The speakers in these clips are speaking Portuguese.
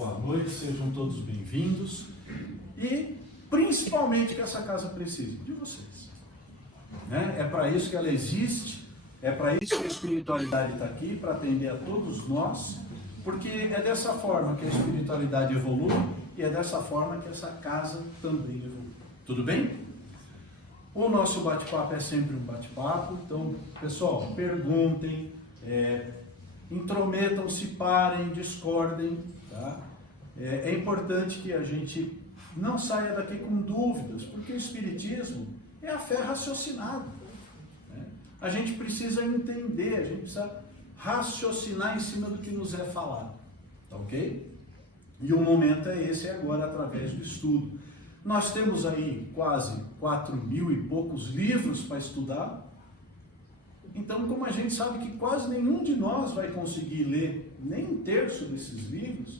boa noite, sejam todos bem-vindos e principalmente que essa casa precisa de vocês, né? É para isso que ela existe, é para isso que a espiritualidade está aqui, para atender a todos nós, porque é dessa forma que a espiritualidade evolui e é dessa forma que essa casa também evolui. Tudo bem? O nosso bate-papo é sempre um bate-papo, então, pessoal, perguntem, intrometam-se, parem, discordem, tá? É importante que a gente não saia daqui com dúvidas, porque o Espiritismo é a fé raciocinada, né? A gente precisa entender, a gente precisa raciocinar em cima do que nos é falado, tá ok? E o momento é esse agora, através do estudo. Nós temos aí quase 4.000 e poucos livros para estudar. Então, como a gente sabe que quase nenhum de nós vai conseguir ler nem um terço desses livros,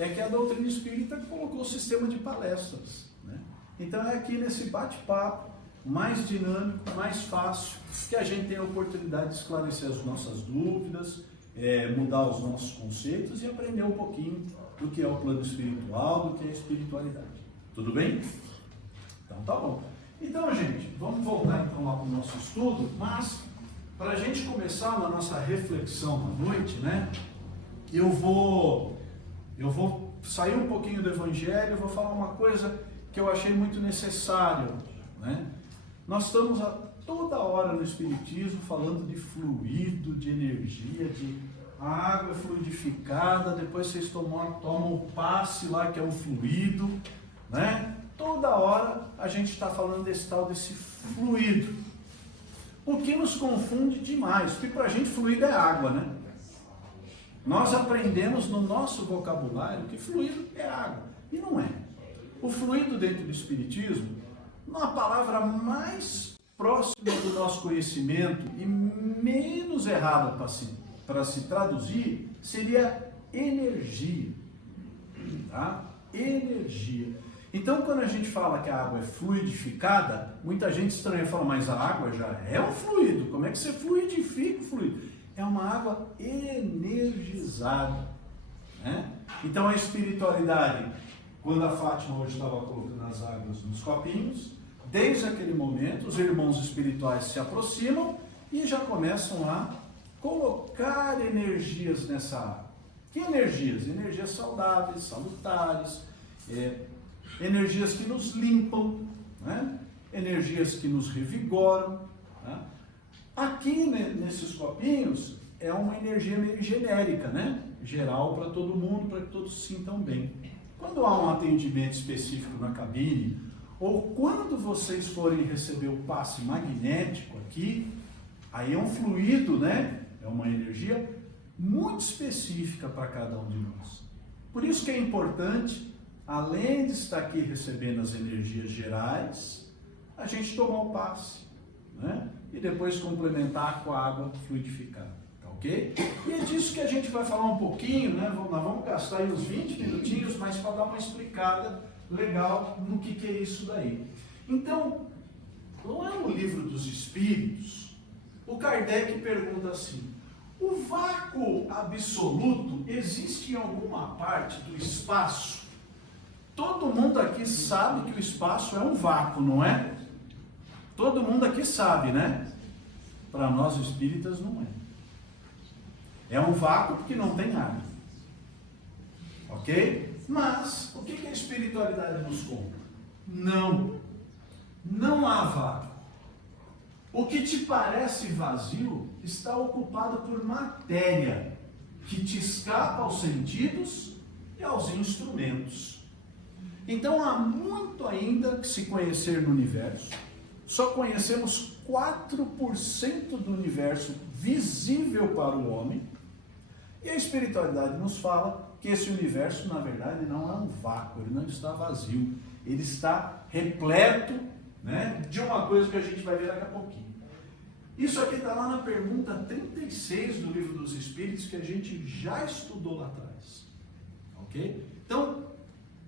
é que a doutrina espírita colocou o sistema de palestras, né? Então é aqui nesse bate-papo mais dinâmico, mais fácil, que a gente tem a oportunidade de esclarecer as nossas dúvidas, mudar os nossos conceitos e aprender um pouquinho do que é o plano espiritual, do que é a espiritualidade. Tudo bem? Então tá bom. Então, gente, vamos voltar então lá para o nosso estudo, mas para a gente começar na nossa reflexão à noite, né? Eu vou sair um pouquinho do Evangelho, vou falar uma coisa que eu achei muito necessária, né? Nós estamos a toda hora no Espiritismo falando de fluido, de energia, de a água fluidificada, depois vocês tomam o passe lá que é um fluido, né? Toda hora a gente está falando desse fluido. O que nos confunde demais, porque para a gente fluido é água, né? Nós aprendemos no nosso vocabulário que fluido é água, e não é. O fluido dentro do Espiritismo, uma palavra mais próxima do nosso conhecimento e menos errada para se traduzir, seria energia, tá? Energia. Então, quando a gente fala que a água é fluidificada, muita gente estranha e fala, mas a água já é um fluido, como é que você fluidifica o fluido? É uma água energizada, né? Então, a espiritualidade, quando a Fátima hoje estava colocando as águas nos copinhos, desde aquele momento, os irmãos espirituais se aproximam e já começam a colocar energias nessa água. Que energias? Energias saudáveis, salutares, energias que nos limpam, né? Energias que nos revigoram, né? Aqui, né, nesses copinhos é uma energia meio genérica, né? Geral para todo mundo, para que todos se sintam bem. Quando há um atendimento específico na cabine, ou quando vocês forem receber o passe magnético aqui, aí é um fluido, né? É uma energia muito específica para cada um de nós. Por isso que é importante, além de estar aqui recebendo as energias gerais, a gente tomar o passe, né? E depois complementar com a água fluidificada, tá ok? E é disso que a gente vai falar um pouquinho, né? Nós vamos gastar aí uns 20 minutinhos, mas para dar uma explicada legal no que é isso daí. Então, lá no Livro dos Espíritos, o Kardec pergunta assim, o vácuo absoluto existe em alguma parte do espaço? Todo mundo aqui sabe que o espaço é um vácuo, não é? Todo mundo aqui sabe, né? Para nós espíritas não é. É um vácuo porque não tem ar. Ok? Mas, o que a espiritualidade nos conta? Não há vácuo. O que te parece vazio está ocupado por matéria que te escapa aos sentidos e aos instrumentos. Então há muito ainda que se conhecer no universo. Só conhecemos 4% do universo visível para o homem. E a espiritualidade nos fala que esse universo, na verdade, não é um vácuo, ele não está vazio. Ele está repleto, né, de uma coisa que a gente vai ver daqui a pouquinho. Isso aqui está lá na pergunta 36 do Livro dos Espíritos, que a gente já estudou lá atrás. Ok? Então,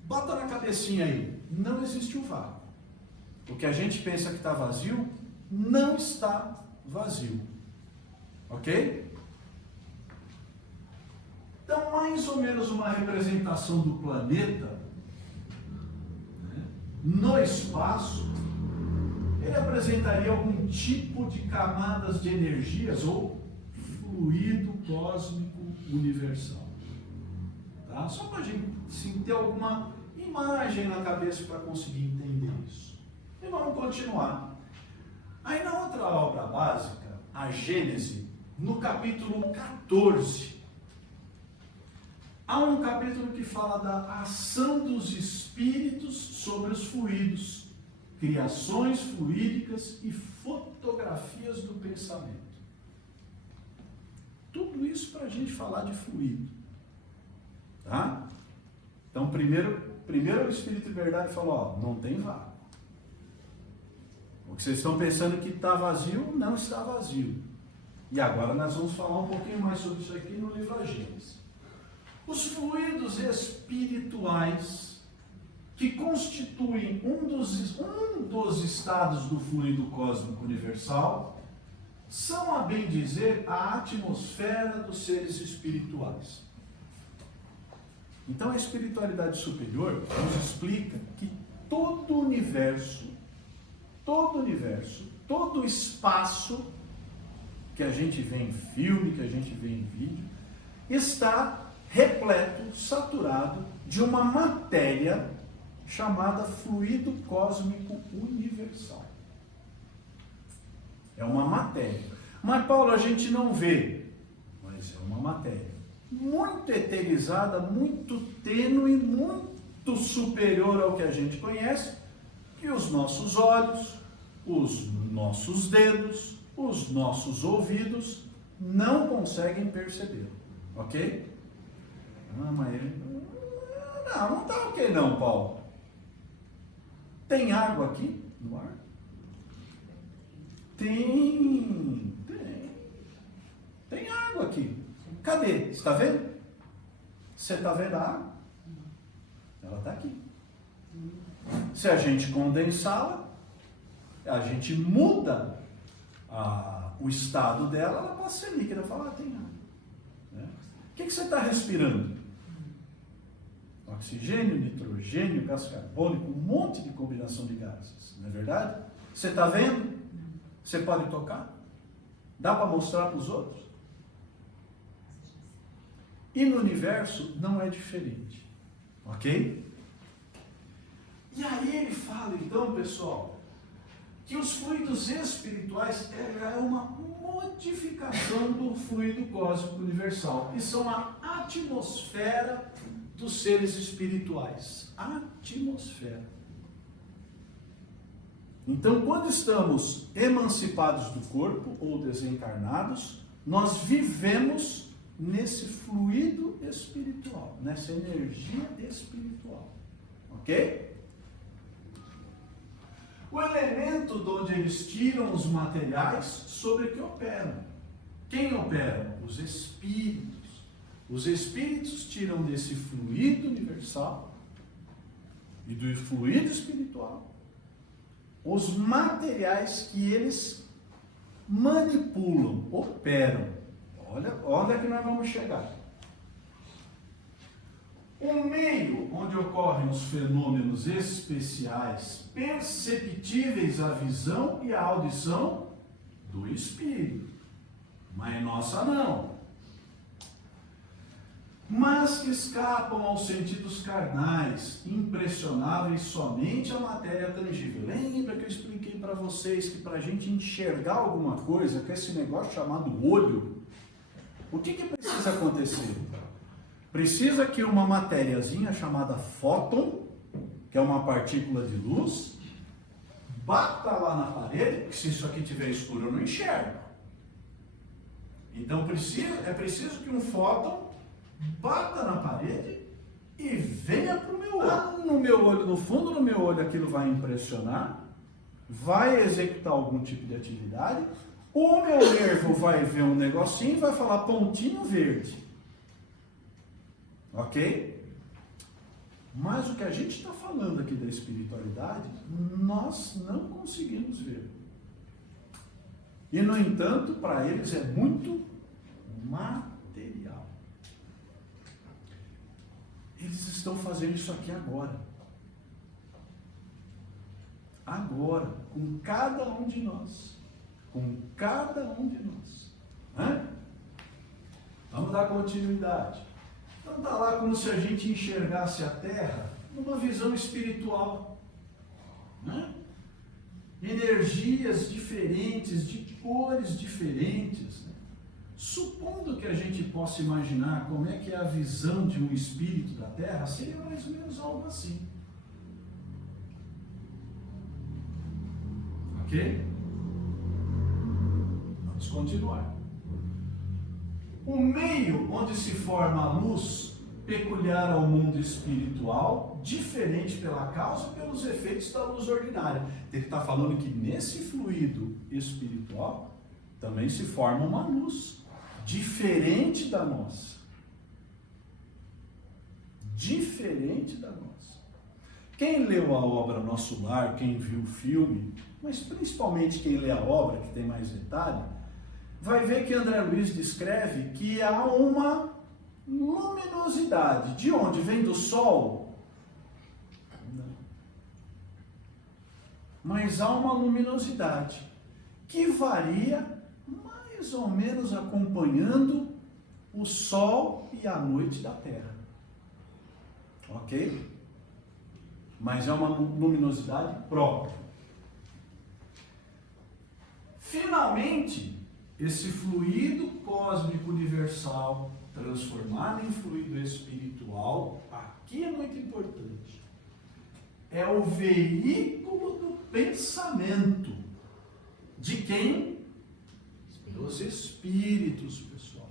bota na cabecinha aí, não existe um vácuo. O que a gente pensa que está vazio, não está vazio. Ok? Então, mais ou menos uma representação do planeta, né, no espaço, ele apresentaria algum tipo de camadas de energias ou fluido cósmico universal. Tá? Só para a gente ter alguma imagem na cabeça para conseguir entender isso. E vamos continuar. Aí na outra obra básica, a Gênese, no capítulo 14, há um capítulo que fala da ação dos espíritos sobre os fluidos, criações fluídicas e fotografias do pensamento. Tudo isso para a gente falar de fluido. Tá? Então, primeiro o Espírito de Verdade falou, ó, não tem vácuo. O que vocês estão pensando que está vazio, não está vazio. E agora nós vamos falar um pouquinho mais sobre isso aqui no livro A Gênese. Os fluidos espirituais que constituem um dos estados do fluido cósmico universal são, a bem dizer, a atmosfera dos seres espirituais. Então a espiritualidade superior nos explica que todo o universo, todo o espaço que a gente vê em filme, que a gente vê em vídeo, está repleto, saturado de uma matéria chamada fluido cósmico universal. É uma matéria. Mas, Paulo, a gente não vê, mas é uma matéria muito eterizada, muito tênue, muito superior ao que a gente conhece, que os nossos olhos, os nossos dedos, os nossos ouvidos não conseguem perceber. Ok? Ah, mas não está ok não, Paulo. Tem água aqui no ar? Tem água aqui. Cadê? Você está vendo? Você está vendo a água? Ela está aqui. Se a gente condensá-la, a gente muda o estado dela, ela pode ser líquida. Fala, tem água. Né? O que você está respirando? Oxigênio, nitrogênio, gás carbônico, um monte de combinação de gases. Não é verdade? Você está vendo? Você pode tocar? Dá para mostrar para os outros? E no universo não é diferente. Ok? E aí ele fala, então, pessoal, que os fluidos espirituais é uma modificação do fluido cósmico universal, que são a atmosfera dos seres espirituais. Atmosfera. Então, quando estamos emancipados do corpo ou desencarnados, nós vivemos nesse fluido espiritual, nessa energia espiritual. Ok? O elemento de onde eles tiram os materiais sobre que operam. Quem opera? Os espíritos. Os espíritos tiram desse fluido universal e do fluido espiritual os materiais que eles manipulam, operam. Olha que nós vamos chegar. O meio onde ocorrem os fenômenos especiais, perceptíveis à visão e à audição do espírito. Mas nossa não. Mas que escapam aos sentidos carnais, impressionáveis somente à matéria tangível. Lembra que eu expliquei para vocês que para a gente enxergar alguma coisa, que esse negócio chamado olho, o que precisa acontecer? Precisa que uma matériazinha chamada fóton, que é uma partícula de luz, bata lá na parede, porque se isso aqui estiver escuro eu não enxergo. Então é preciso que um fóton bata na parede e venha para o meu olho. No meu olho, no fundo do meu olho, aquilo vai impressionar, vai executar algum tipo de atividade, o meu nervo vai ver um negocinho e vai falar pontinho verde. Ok? Mas o que a gente está falando aqui da espiritualidade, nós não conseguimos ver. E, no entanto, para eles é muito material. Eles estão fazendo isso aqui agora. Agora, com cada um de nós. Com cada um de nós. Né? Vamos dar continuidade. Então está lá como se a gente enxergasse a Terra numa visão espiritual. Né? Energias diferentes, de cores diferentes. Né? Supondo que a gente possa imaginar como é que é a visão de um espírito da Terra, seria mais ou menos algo assim. Ok? Vamos continuar. O meio onde se forma a luz, peculiar ao mundo espiritual, diferente pela causa e pelos efeitos da luz ordinária. Ele está falando que nesse fluido espiritual também se forma uma luz diferente da nossa. Diferente da nossa. Quem leu a obra Nosso Lar, quem viu o filme, mas principalmente quem lê a obra, que tem mais detalhe, vai ver que André Luiz descreve que há uma luminosidade. De onde? Vem do Sol? Não. Mas há uma luminosidade que varia mais ou menos acompanhando o Sol e a noite da Terra. Ok? Mas é uma luminosidade própria. Finalmente, esse fluido cósmico universal transformado em fluido espiritual, aqui é muito importante, é o veículo do pensamento. De quem? Dos espíritos, pessoal.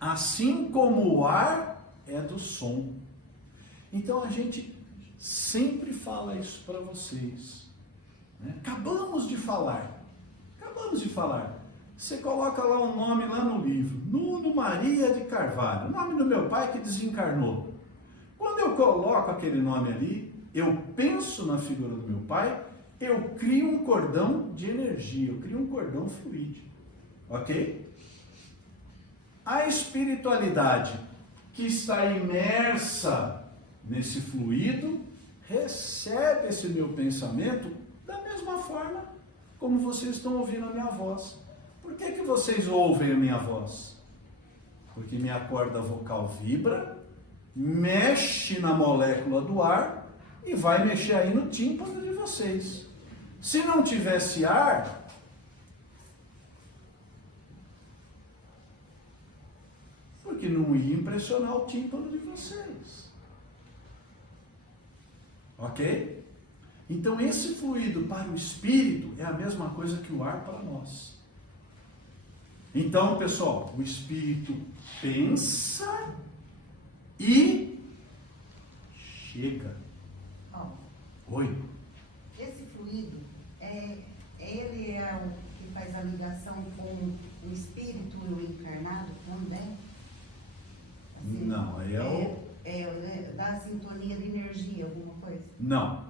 Assim como o ar é do som. Então a gente sempre fala isso para vocês. Né? Acabamos de falar. Você coloca lá um nome lá no livro, Nuno Maria de Carvalho, o nome do meu pai que desencarnou. Quando eu coloco aquele nome ali, eu penso na figura do meu pai, eu crio um cordão de energia, eu crio um cordão fluídico. Ok? A espiritualidade que está imersa nesse fluido, recebe esse meu pensamento da mesma forma como vocês estão ouvindo a minha voz. Por que vocês ouvem a minha voz? Porque minha corda vocal vibra, mexe na molécula do ar e vai mexer aí no tímpano de vocês. Se não tivesse ar, porque não ia impressionar o tímpano de vocês. Ok? Então esse fluido para o espírito é a mesma coisa que o ar para nós. Então, pessoal, o espírito pensa e chega. Oi. Esse fluido, ele é o que faz a ligação com o espírito e o encarnado também? Assim, não, aí da sintonia de energia, alguma coisa? Não.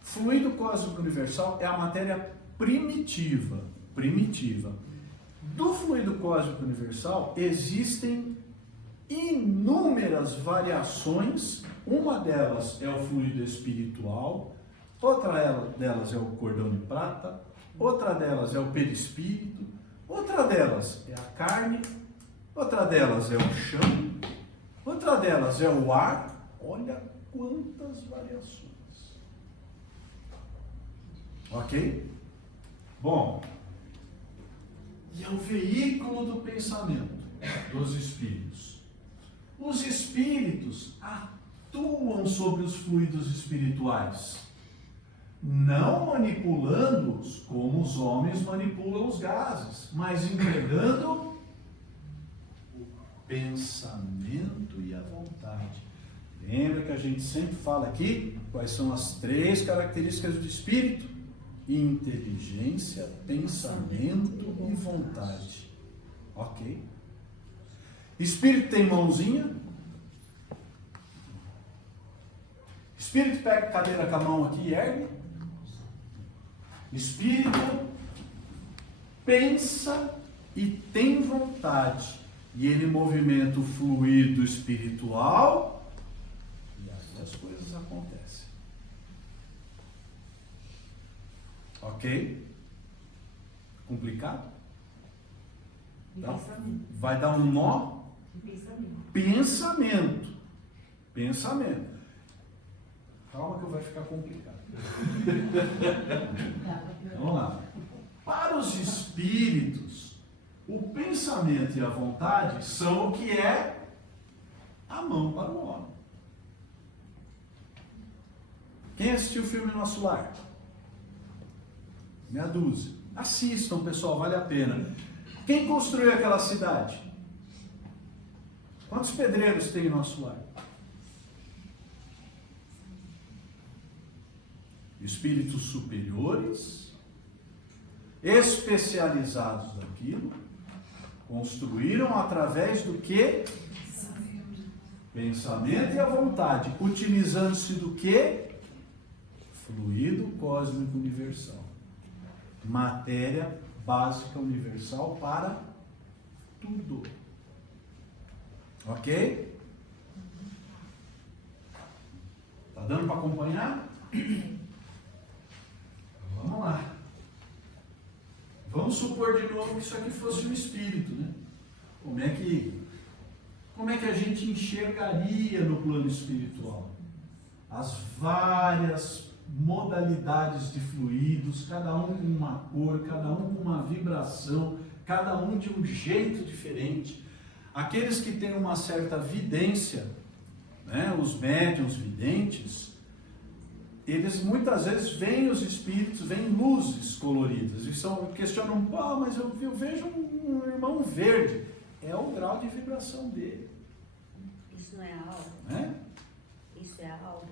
Fluido cósmico universal é a matéria primitiva. Do fluido cósmico universal existem inúmeras variações. Uma delas é o fluido espiritual, outra delas é o cordão de prata, outra delas é o perispírito, outra delas é a carne, outra delas é o chão, outra delas é o ar. Olha quantas variações. Ok? Bom, e é o veículo do pensamento dos espíritos. Os espíritos atuam sobre os fluidos espirituais, não manipulando-os como os homens manipulam os gases, mas entregando o pensamento e a vontade. Lembra que a gente sempre fala aqui quais são as 3 características do espírito? Inteligência, pensamento e vontade. Ok? Espírito tem mãozinha? Espírito pega a cadeira com a mão aqui e ergue? Espírito pensa e tem vontade. E ele movimenta o fluido espiritual Ok? Complicado? E pensamento. Vai dar um nó? E pensamento. Pensamento. Pensamento. Calma que vai ficar complicado. Vamos lá. Para os espíritos, o pensamento e a vontade são o que é a mão para o homem. Quem assistiu o filme Nosso Lar? Meia dúzia. Assistam, pessoal, vale a pena. Quem construiu aquela cidade? Quantos pedreiros tem em Nosso Lar? Espíritos superiores, especializados naquilo, construíram através do que? Pensamento e a vontade, utilizando-se do que? Fluido cósmico universal. Matéria básica universal para tudo. Ok? Tá dando para acompanhar? Vamos lá. Vamos supor de novo que isso aqui fosse um espírito, né? Como é que a gente enxergaria no plano espiritual? As várias modalidades de fluidos, cada um com uma cor, cada um com uma vibração, cada um de um jeito diferente. Aqueles que têm uma certa vidência, né, os médiuns videntes, eles muitas vezes veem os espíritos, veem luzes coloridas, e questionam, mas eu vejo um irmão verde. É o grau de vibração dele. Isso não é a aura? Né? Isso é a aura?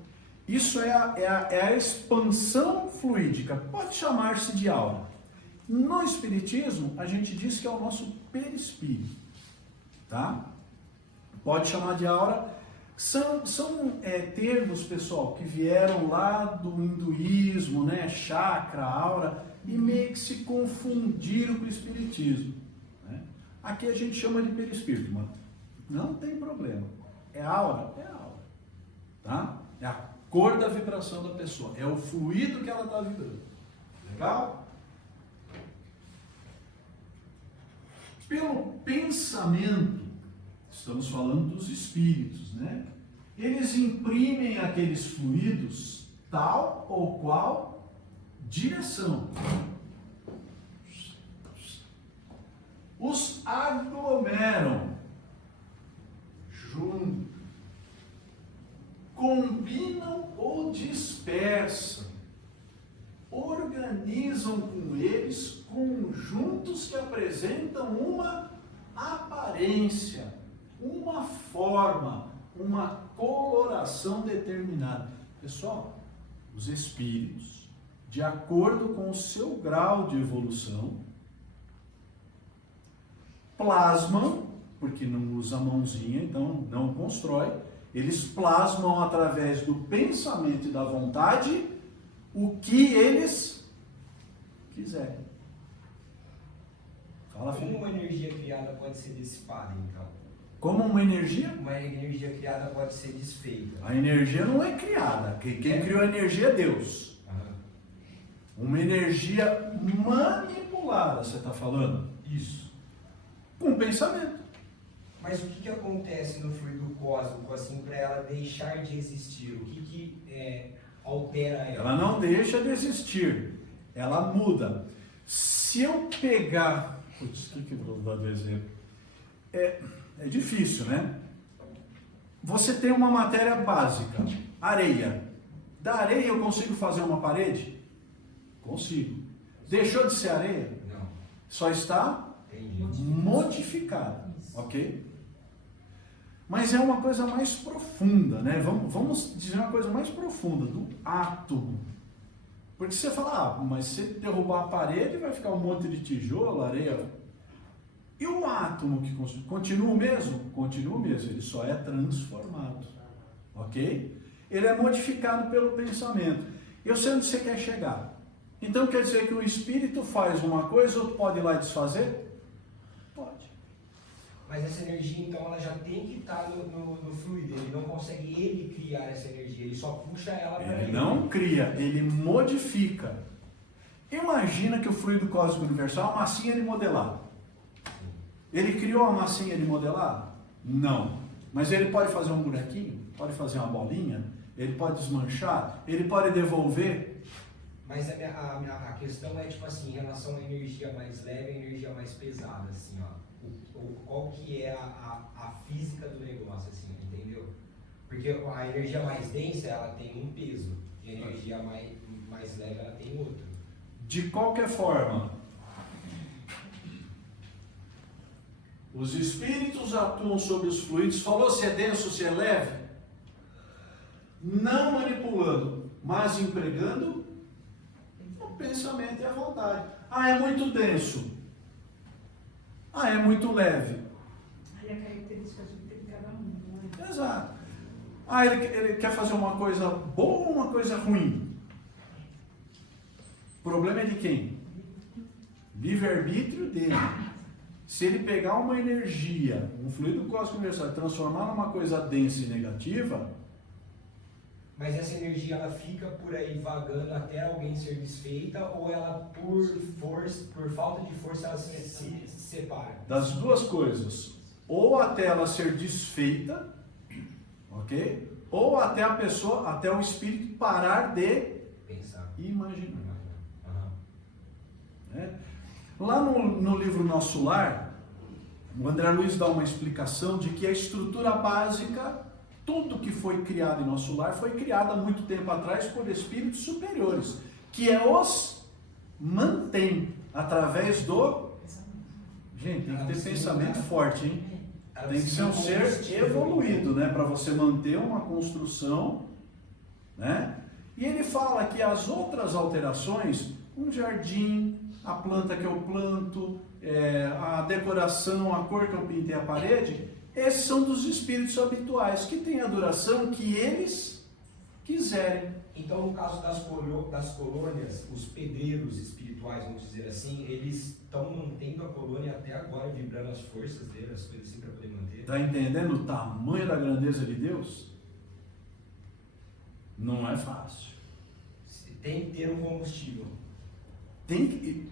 Isso é a expansão fluídica, pode chamar-se de aura. No Espiritismo, a gente diz que é o nosso perispírito, tá? Pode chamar de aura. São termos, pessoal, que vieram lá do hinduísmo, né? Chakra, aura, e meio que se confundiram com o Espiritismo, né? Aqui a gente chama de perispírito, mas não tem problema. É aura? É aura, tá? É a cor da vibração da pessoa, é o fluido que ela está vibrando. Legal? Pelo pensamento, estamos falando dos espíritos, né? Eles imprimem aqueles fluidos tal ou qual direção. Os aglomeram junto, combinam ou dispersam, organizam com eles conjuntos que apresentam uma aparência, uma forma, uma coloração determinada. Pessoal, os espíritos, de acordo com o seu grau de evolução, plasmam, porque não usa a mãozinha, então não constrói, eles plasmam através do pensamento e da vontade o que eles quiserem. Fala, filho. Como uma energia criada pode ser dissipada, então? Como uma energia? Uma energia criada pode ser desfeita. A energia não é criada. Quem criou a energia é Deus. Uma energia manipulada, você está falando? Isso. Com pensamento. Mas o que acontece no fluido cósmico, assim, para ela deixar de existir? O que altera ela? Ela não deixa de existir. Ela muda. Se eu pegar... Putz, o que eu vou dar de exemplo? É difícil, né? Você tem uma matéria básica, areia. Da areia eu consigo fazer uma parede? Consigo. Deixou de ser areia? Não. Só está modificada, ok? Mas é uma coisa mais profunda, né? Vamos dizer uma coisa mais profunda, do átomo. Porque você fala, mas se derrubar a parede vai ficar um monte de tijolo, areia. E o átomo que continua o mesmo? Continua o mesmo, ele só é transformado, ok? Ele é modificado pelo pensamento. Eu sei onde você quer chegar. Então quer dizer que o espírito faz uma coisa, outro pode ir lá e desfazer? Pode. Mas essa energia, então, ela já tem que estar no fluido. Ele não consegue criar essa energia, ele só puxa ela para Ele não cria, ele modifica. Imagina que o fluido cósmico universal é uma massinha de modelar. Ele criou a massinha de modelar? Não. Mas ele pode fazer um bonequinho? Pode fazer uma bolinha? Ele pode desmanchar? Ele pode devolver? Mas a questão é, tipo assim, em relação à energia mais leve e à energia mais pesada, assim, ó. Qual que é a física do negócio, assim, entendeu? Porque a energia mais densa, ela tem um peso, e a energia mais leve, ela tem outro. De qualquer forma, os espíritos atuam sobre os fluidos, falou se é denso, se é leve, não manipulando, mas empregando o pensamento e a vontade. Ah, é muito denso. Ah, é muito leve. Aí a característica de cada um, não é? Exato. Ah, ele quer fazer uma coisa boa ou uma coisa ruim? O problema é de quem? Livre-arbítrio dele. Se ele pegar uma energia, um fluido cósmico universal, e transformar numa coisa densa e negativa, mas essa energia, ela fica por aí vagando até alguém ser desfeita, ou ela, por falta de força, ela se separa? das duas coisas, ou até ela ser desfeita, ok? Ou até a pessoa, até o espírito parar de Pensar. imaginar. Aham. Né? Lá no livro Nosso Lar, o André Luiz dá uma explicação de que a estrutura básica, tudo que foi criado em Nosso Lar, foi criado há muito tempo atrás por espíritos superiores, que os mantém através do... Gente, tem que ter pensamento forte, hein? Tem que ser um ser evoluído, né? Para você manter uma construção, né? E ele fala que as outras alterações, um jardim, a planta que eu planto, a decoração, a cor que eu pintei a parede, esses são dos espíritos habituais, que têm a duração que eles quiserem. Então, no caso das colônias, os pedreiros espirituais, vamos dizer assim, eles estão mantendo a colônia até agora, vibrando as forças dele, as coisas assim, para poder manter. Está entendendo o tamanho da grandeza de Deus? Não é fácil. Tem que ter um combustível. Tem que,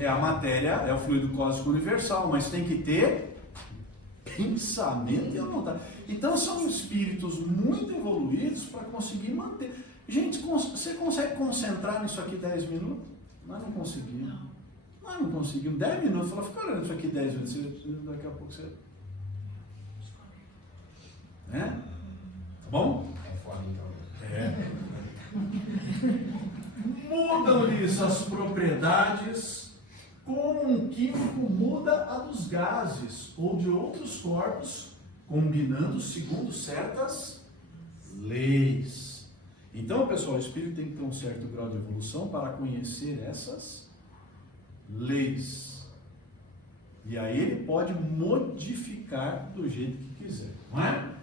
é a matéria, é o fluido cósmico universal, mas tem que ter pensamento e a vontade. Então são espíritos muito evoluídos para conseguir manter. Gente, você consegue concentrar nisso aqui 10 minutos? Nós não conseguimos. Nós não conseguimos. 10 minutos, fala, fica olhando isso aqui 10 minutos, daqui a pouco você... Né? Tá bom? É foda então. É. Mudam-lhes as propriedades como um químico muda a dos gases ou de outros corpos, combinando segundo certas leis. Então, pessoal, o espírito tem que ter um certo grau de evolução para conhecer essas leis. E aí ele pode modificar do jeito que quiser, não é?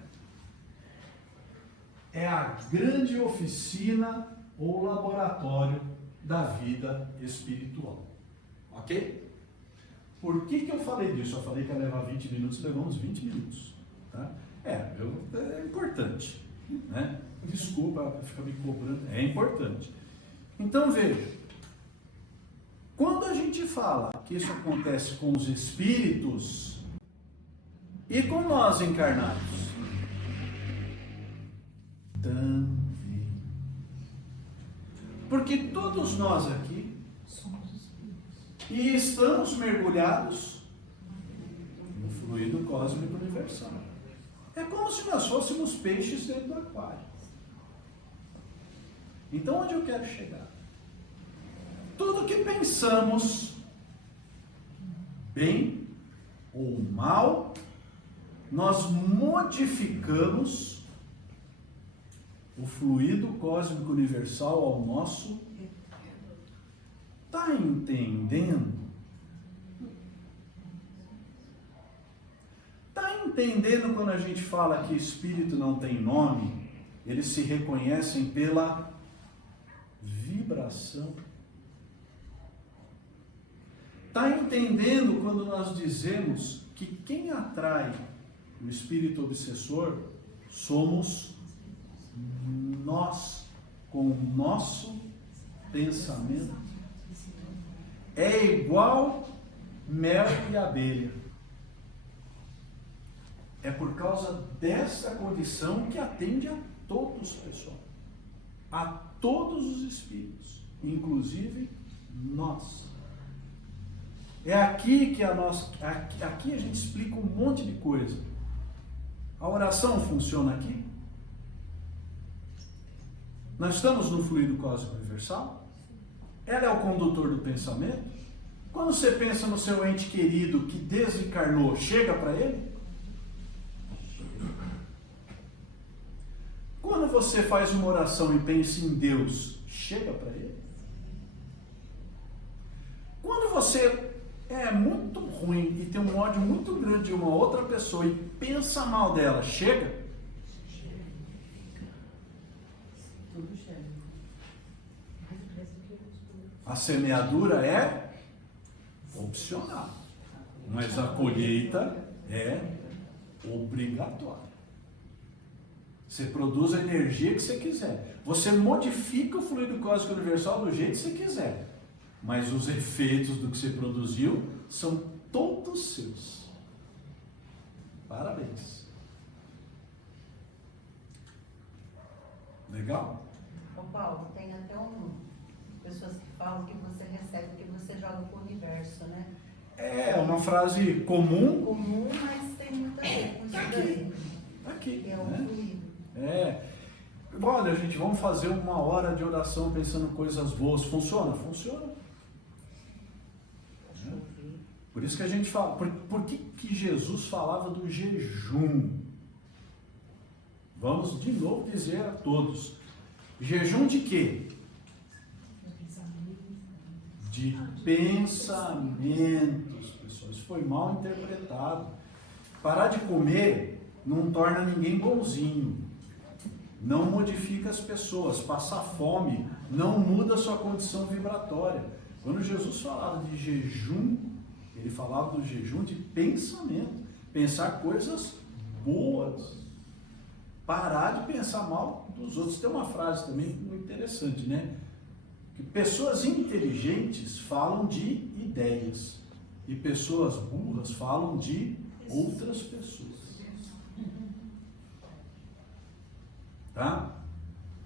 É a grande oficina ou laboratório da vida espiritual. Ok? Por que eu falei disso? Eu falei que ia levar 20 minutos, levamos 20 minutos. Tá? É importante. Né? Desculpa, fica me cobrando. É importante. Então veja, quando a gente fala que isso acontece com os espíritos e com nós encarnados, também. Porque todos nós aqui e estamos mergulhados no fluido cósmico universal. É como se nós fôssemos peixes dentro do aquário. Então, onde eu quero chegar? Tudo que pensamos, bem ou mal, nós modificamos o fluido cósmico universal ao nosso. Está entendendo? Está entendendo quando a gente fala que espírito não tem nome? Eles se reconhecem pela vibração. Está entendendo quando nós dizemos que quem atrai o espírito obsessor somos nós, com o nosso pensamento? é igual mel e abelha. É por causa dessa condição que atende a todos, pessoal. A todos os espíritos, inclusive nós. É aqui que aqui a gente explica um monte de coisa. A oração funciona aqui? Nós estamos no fluido cósmico universal? Ela é o condutor do pensamento? Quando você pensa no seu ente querido que desencarnou, chega para ele? Quando você faz uma oração e pensa em Deus, chega para ele? Quando você é muito ruim e tem um ódio muito grande de uma outra pessoa e pensa mal dela, chega? Tudo chega. A semeadura é opcional, mas a colheita é obrigatória. Você produz a energia que você quiser. Você modifica o fluido cósmico universal do jeito que você quiser. Mas os efeitos do que você produziu são todos seus. Parabéns. Legal? Ô Paulo, tem até pessoas que falam que você recebe o que você joga pro universo, né? É uma frase comum. Comum, mas tem muito a ver com isso daí. Aqui. Que é o Né? fluido. Olha, gente, vamos fazer uma hora de oração pensando coisas boas. Funciona? Funciona. Por isso que a gente fala, por que Jesus falava do jejum? Vamos de novo dizer a todos. Jejum de quê? De pensamentos, pessoal. Isso foi mal interpretado. Parar de comer não torna ninguém bonzinho. Não modifica as pessoas. Passar fome não muda a sua condição vibratória. Quando Jesus falava de jejum, ele falava do jejum de pensamento. Pensar coisas boas. Parar de pensar mal dos outros. Tem uma frase também muito interessante, né? Que pessoas inteligentes falam de ideias. E pessoas burras falam de outras pessoas. Tá?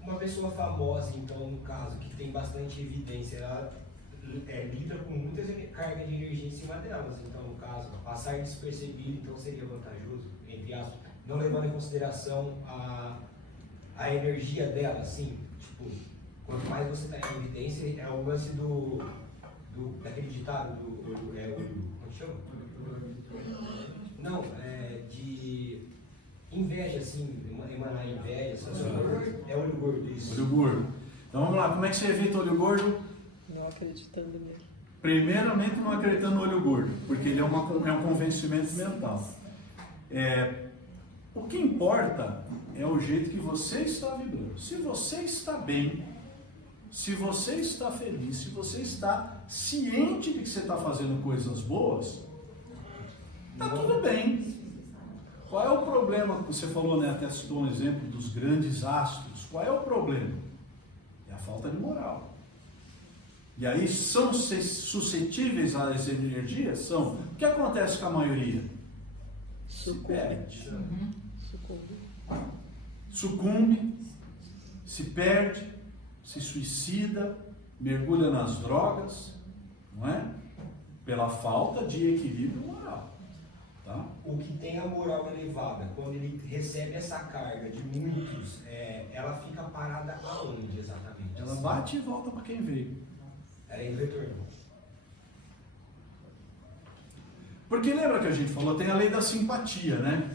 Uma pessoa famosa, então, no caso, que tem bastante evidência, ela lida com muitas cargas de energia em cima delas. Então, no caso, passar despercebido, então, seria vantajoso, entre aspas, não levando em consideração a energia dela, assim, tipo, quanto mais você está em evidência, é o lance daquele ditado, como chama? Não, de inveja, assim, emanar inveja, é olho gordo, isso. Olho gordo. Então vamos lá, como é que você evita olho gordo? Não acreditando nele. Primeiramente não acreditando no olho gordo, porque ele é um convencimento mental. O que importa é o jeito que você está vibrando. Se você está bem, se você está feliz, se você está ciente de que você está fazendo coisas boas, está tudo bem. Qual é o problema que você falou, né? Até citou um exemplo dos grandes astros. Qual é o problema? É a falta de moral. E aí são suscetíveis a essas energias? São. O que acontece com a maioria? Se perde. Sucumbe, se perde, se suicida, mergulha nas drogas, não é? Pela falta de equilíbrio moral. Tá? O que tem a moral elevada, quando ele recebe essa carga de muitos, ela fica parada aonde exatamente? Ela bate e volta para quem veio. Ela é em retorno. Porque lembra que a gente falou, tem a lei da simpatia, né?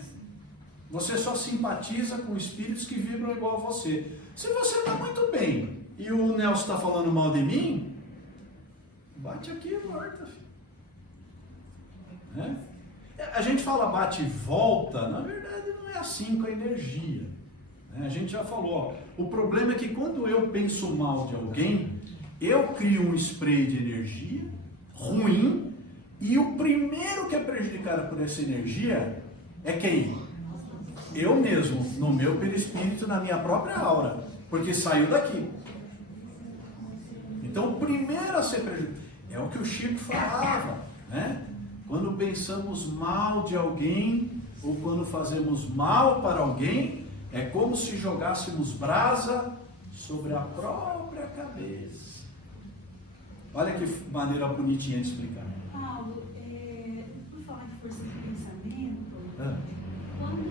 Você só simpatiza com espíritos que vibram igual a você. Se você está muito bem e o Nelson está falando mal de mim, bate aqui e volta, filho. Né? A gente fala bate e volta, na verdade não é assim com a energia. A gente já falou, ó, o problema é que quando eu penso mal de alguém, eu crio um spray de energia ruim e o primeiro que é prejudicado por essa energia é quem? Eu mesmo, no meu perispírito, na minha própria aura, porque saiu daqui. Então o primeiro a ser prejudicado É o que o Chico falava, né? Quando pensamos mal de alguém, ou quando fazemos mal para alguém, é como se jogássemos brasa sobre a própria cabeça. Olha que maneira bonitinha de explicar. Paulo, por falar em força de pensamento, Ah. quando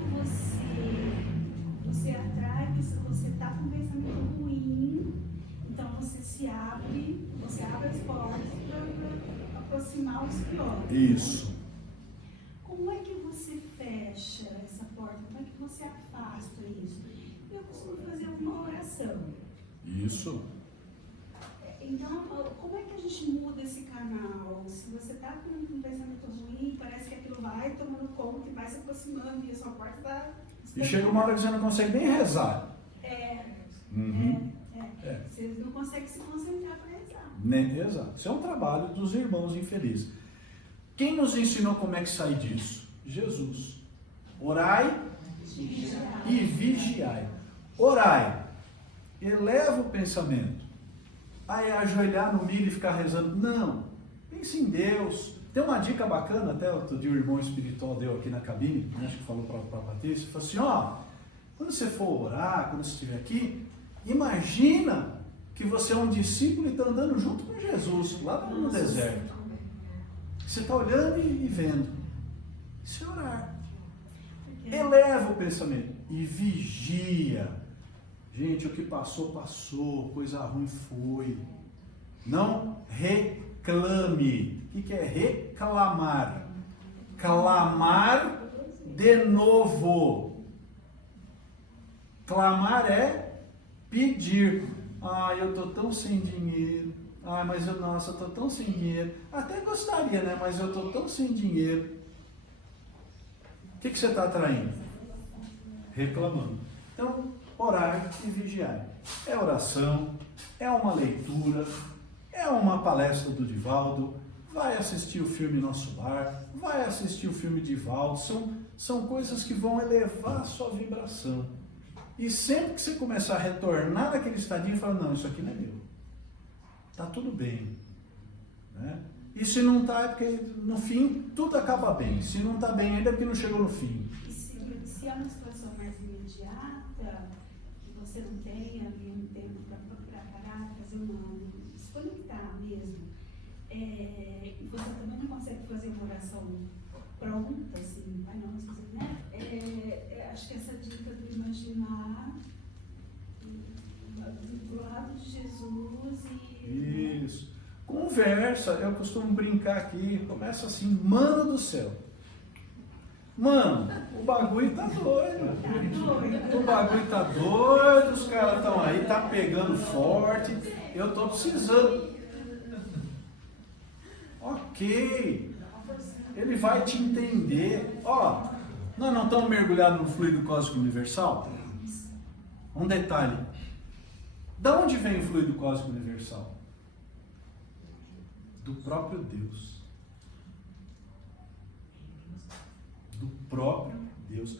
você atrai, você está com um pensamento ruim, então você abre as portas para aproximar os piores. Isso. Como é que você fecha essa porta? Como é que você afasta isso? Eu costumo fazer uma oração. Isso. Então, como é que a gente muda esse canal? Se você está com um pensamento ruim, parece que aquilo vai tomando conta e vai se aproximando e a sua porta está... E chega uma hora que você não consegue nem rezar. Uhum. Você não consegue se concentrar para rezar. Exato. Isso é um trabalho dos irmãos infelizes. Quem nos ensinou como é que sai disso? Jesus. Orai e vigiai. Orai. Eleva o pensamento. Aí ajoelhar no milho e ficar rezando. Não. Pense em Deus. Tem uma dica bacana, até outro dia o irmão espiritual deu aqui na cabine, acho que falou para a Patrícia, falou assim, ó, quando você for orar, quando você estiver aqui, imagina que você é um discípulo e está andando junto com Jesus, lá no deserto. Você está olhando e vendo. Isso é orar. Eleva o pensamento e vigia. Gente, o que passou, passou, coisa ruim foi. Não reclame. O que é reclamar? Clamar de novo. Clamar é pedir. Ah, eu estou tão sem dinheiro. Ah, mas eu estou tão sem dinheiro. Até gostaria, né? Mas eu estou tão sem dinheiro. O que você está atraindo? Reclamando. Então, orar e vigiar. É oração, é uma leitura, é uma palestra do Divaldo, vai assistir o filme Nosso Lar, vai assistir o filme Divaldo, são coisas que vão elevar a sua vibração. E sempre que você começar a retornar naquele estadinho, fala, não, isso aqui não é meu. Está tudo bem. Né? E se não está, é porque no fim tudo acaba bem. Se não está bem ainda, é porque não chegou no fim. E se é uma situação mais imediata, que você não tem ali um tempo para parar, fazer desconectar mesmo, e você também não consegue fazer uma oração pronta, assim, vai não, né? Acho que essa dica do imaginar do lado de Jesus e... Isso. Conversa, eu costumo brincar aqui, começa assim, mano do céu. Mano, o bagulho tá doido. O bagulho tá doido, os caras estão aí, tá pegando forte. Eu tô precisando. Ok. Ele vai te entender. Ó, nós não estamos mergulhados no fluido cósmico universal? Um detalhe. Da onde vem o fluido cósmico universal? Do próprio Deus. Do próprio Deus.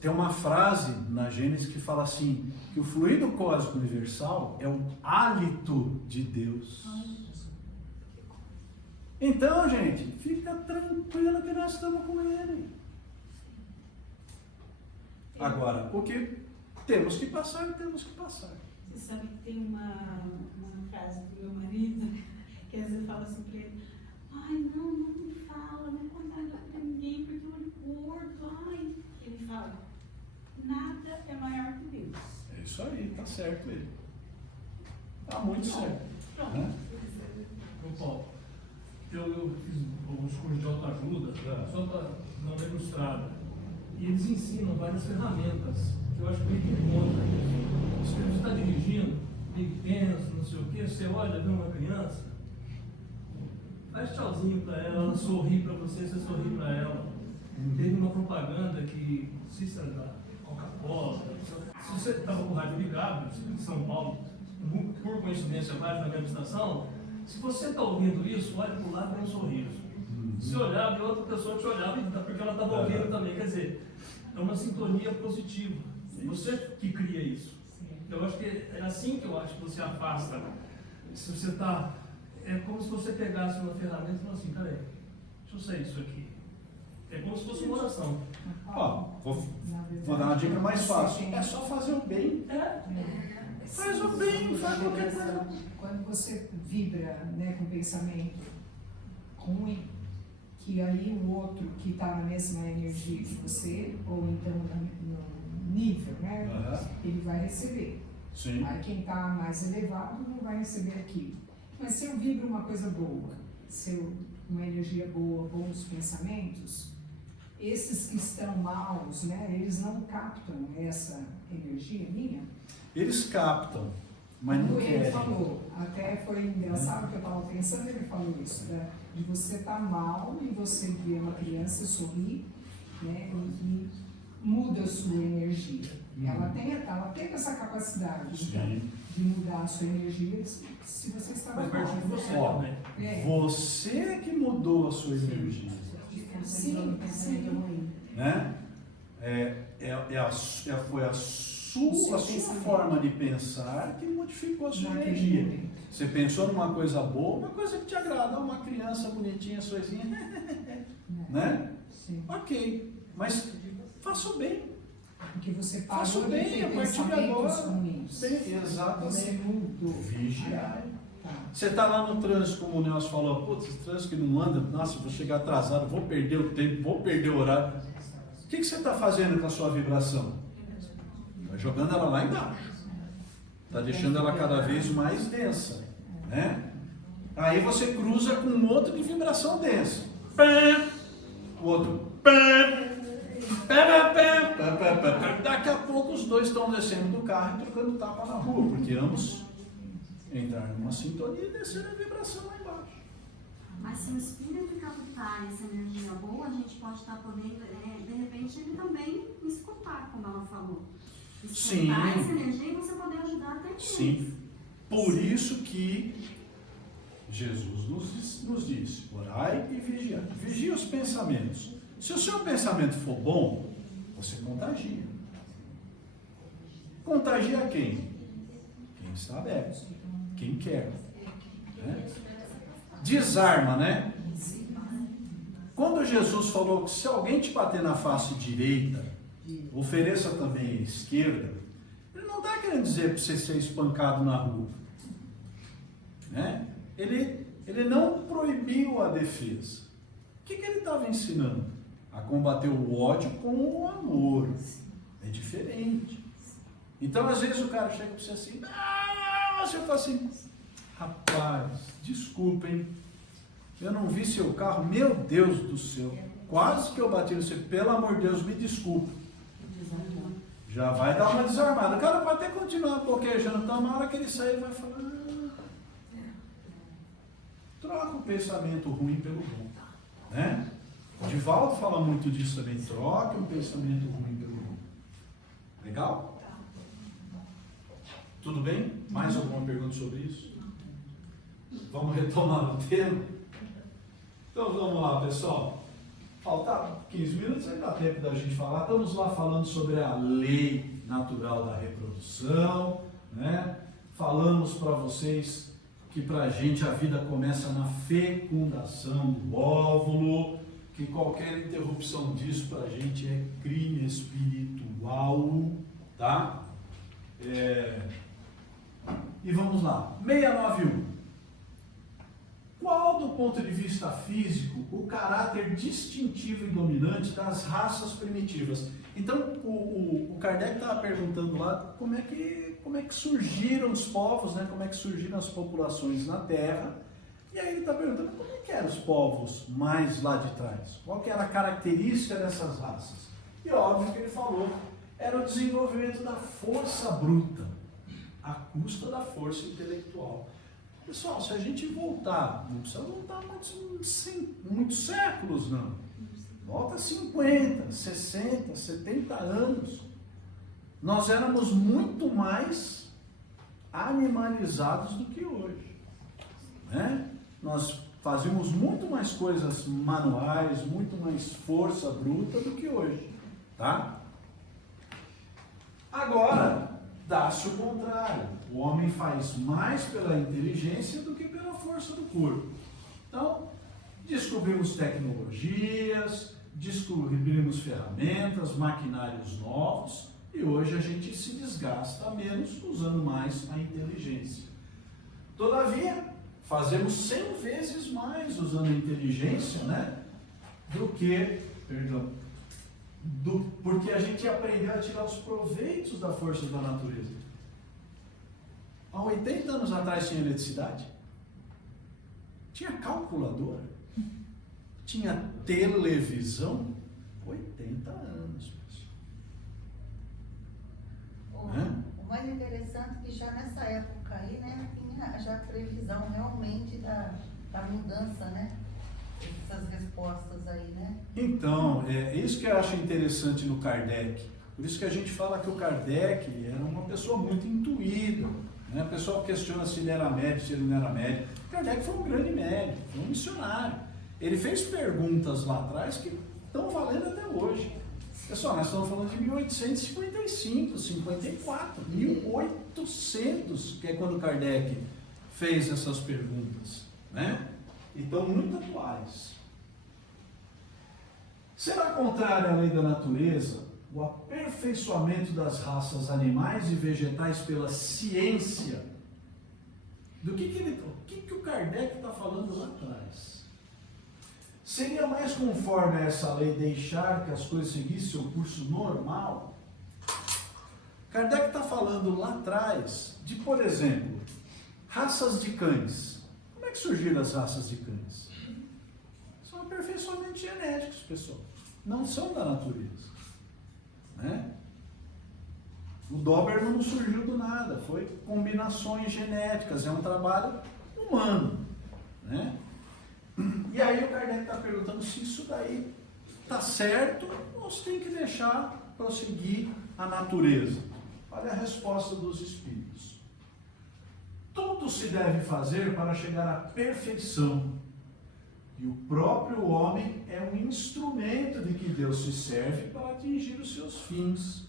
Tem uma frase na Gênesis que fala assim, que o fluido cósmico universal é o hálito de Deus. Então, gente, fica tranquilo que nós estamos com Ele. Agora, o que temos que passar, temos que passar. Você sabe que tem uma frase do meu marido, que às vezes fala assim pra ele, ai, não me fala, não conta nada pra ninguém, porque eu olho gordo, ai. Ele fala, nada é maior que Deus. É isso aí, tá certo ele. Tá muito certo. Pronto. Né? Ô Paulo, eu fiz alguns cursos de autoajuda, só para não dar ilustrada. E eles ensinam várias ferramentas, que eu acho que meio que contra isso. Se você está dirigindo, meio tenso, não sei o quê, você olha, vê uma criança, faz tchauzinho para ela sorri para você, você sorri para ela. Teve uma propaganda que, não sei se era da Coca-Cola, se você estava com o rádio ligado, em São Paulo, por coincidência, vários na mesma estação, se você está ouvindo isso, olha para o lado e dá um sorriso. Se olhava e outra pessoa te olhava, porque ela estava ouvindo também. Quer dizer, é uma sintonia positiva. Você que cria isso. Eu acho que é assim que eu acho que você afasta. Se você está é como se você pegasse uma ferramenta e falasse assim, peraí, deixa eu sair isso aqui. É como se fosse uma oração. Ó, vou dar uma dica mais fácil. É só fazer o bem. Faz o bem, faz qualquer coisa. Quando você vibra, né, com pensamento ruim, que aí o outro que está na mesma energia que você, ou então no nível, né, ele vai receber. Sim. Aí quem está mais elevado não vai receber aquilo. Mas se eu vibro uma coisa boa, se eu, uma energia boa, bons pensamentos, esses que estão maus, né, eles não captam essa energia minha. Eles captam, mas não Como ele querem. falou, até foi engraçado que eu estava pensando, ele falou isso, né, de você estar mal e você ver uma criança sorrir, né, e muda a sua energia. Ela teve essa capacidade, então, de mudar a sua energia se você está Mas mal. parte de você Ó, também. você que mudou a sua energia. Sim, sim. Né? Foi a sua forma de pensar que modificou a sua Naquele energia. momento. Você pensou numa coisa boa, uma coisa que te agrada, uma criança bonitinha, sozinha, né? Sim. Ok, mas faça o bem. Porque você Faça parou o de bem ter a partir de pensamentos agora. ruins. Bem, Você exatamente. mudou. Vigiar. Tá. Você está lá no trânsito, como o Nelson falou, putz, esse trânsito que não anda, nossa, vou chegar atrasado, vou perder o tempo, vou perder o horário. O que você está fazendo com a sua vibração? Está jogando ela lá embaixo. Está deixando ela cada vez mais densa. Né? Aí você cruza com um outro de vibração densa. O outro. Daqui a pouco os dois estão descendo do carro e trocando tapa na rua, porque ambos entraram numa sintonia e desceram a vibração lá embaixo. Mas se o espírito captar essa energia boa, a gente pode estar podendo, de repente, ele também escutar, como ela falou. Sim. Escutar essa energia e você poder ajudar até eles. Sim. Por isso que Jesus nos disse, orai e vigiai. Vigia os pensamentos. Se o seu pensamento for bom, você contagia. Contagia quem? Quem está aberto. Quem quer. Né? Desarma, né? Quando Jesus falou que se alguém te bater na face direita, ofereça também a esquerda, ele não está querendo dizer para você ser espancado na rua. Né? Ele não proibiu a defesa. O que ele estava ensinando? A combater o ódio com o amor. É diferente. Então, às vezes, o cara chega para você assim, você fala assim, rapaz, desculpem, eu não vi seu carro, meu Deus do céu, quase que eu bati no você, pelo amor de Deus, me desculpe. Já vai dar uma desarmada. O cara pode até continuar bloquejando, então na hora que ele sair, ele vai falar, troca o pensamento ruim pelo bom. Né? O Divaldo fala muito disso também, troca um pensamento ruim pelo bom. Legal? Tudo bem? Mais alguma pergunta sobre isso? Vamos retomar o tema? Então vamos lá, pessoal. Falta 15 minutos, ainda dá tempo da gente falar. Estamos lá falando sobre a lei natural da reprodução, né? Falamos para vocês que para a gente a vida começa na fecundação do óvulo, que qualquer interrupção disso para a gente é crime espiritual, tá? E vamos lá, 691. Qual, do ponto de vista físico, o caráter distintivo e dominante das raças primitivas? Então, o Kardec estava perguntando lá como é que surgiram os povos, né? Como é que surgiram as populações na Terra. E aí ele está perguntando como é que eram os povos mais lá de trás? Qual que era a característica dessas raças? E óbvio que ele falou, era o desenvolvimento da força bruta, à custa da força intelectual. Pessoal, se a gente voltar, não precisa voltar muitos séculos, não. Volta 50, 60, 70 anos. Nós éramos muito mais animalizados do que hoje. Né? Nós fazíamos muito mais coisas manuais, muito mais força bruta do que hoje. Tá? Agora, dá-se o contrário. O homem faz mais pela inteligência do que pela força do corpo. Então, descobrimos tecnologias, descobrimos ferramentas, maquinários novos, e hoje a gente se desgasta menos usando mais a inteligência. Todavia, fazemos 100 vezes mais usando a inteligência, né, porque a gente aprendeu a tirar os proveitos da força da natureza. Há 80 anos atrás tinha eletricidade, tinha calculadora, tinha televisão. 80 anos, pessoal. O mais interessante é que já nessa época aí, né, tinha já previsão realmente da mudança, né? Essas respostas aí, né? Então, é isso que eu acho interessante no Kardec. Por isso que a gente fala que o Kardec era uma pessoa muito intuída, né? O pessoal questiona se ele era médico, se ele não era médico. Kardec foi um grande médico, foi um missionário. Ele fez perguntas lá atrás que estão valendo até hoje. Pessoal, nós estamos falando de 1855, 54, 1800, que é quando Kardec fez essas perguntas, né? E estão muito atuais. Será contrário à lei da natureza o aperfeiçoamento das raças animais e vegetais pela ciência? O que o Kardec está falando lá atrás? Seria mais conforme a essa lei deixar que as coisas seguissem seu curso normal? Kardec está falando lá atrás de, por exemplo, raças de cães. Como é que surgiram as raças de cães? São aperfeiçoamentos genéticos, pessoal. Não são da natureza, né? O Doberman não surgiu do nada, foi combinações genéticas, é um trabalho humano, né? E aí o Kardec está perguntando se isso daí está certo ou se tem que deixar prosseguir a natureza. Olha a resposta dos espíritos. Tudo se deve fazer para chegar à perfeição. E o próprio homem é um instrumento de que Deus se serve para atingir os seus fins.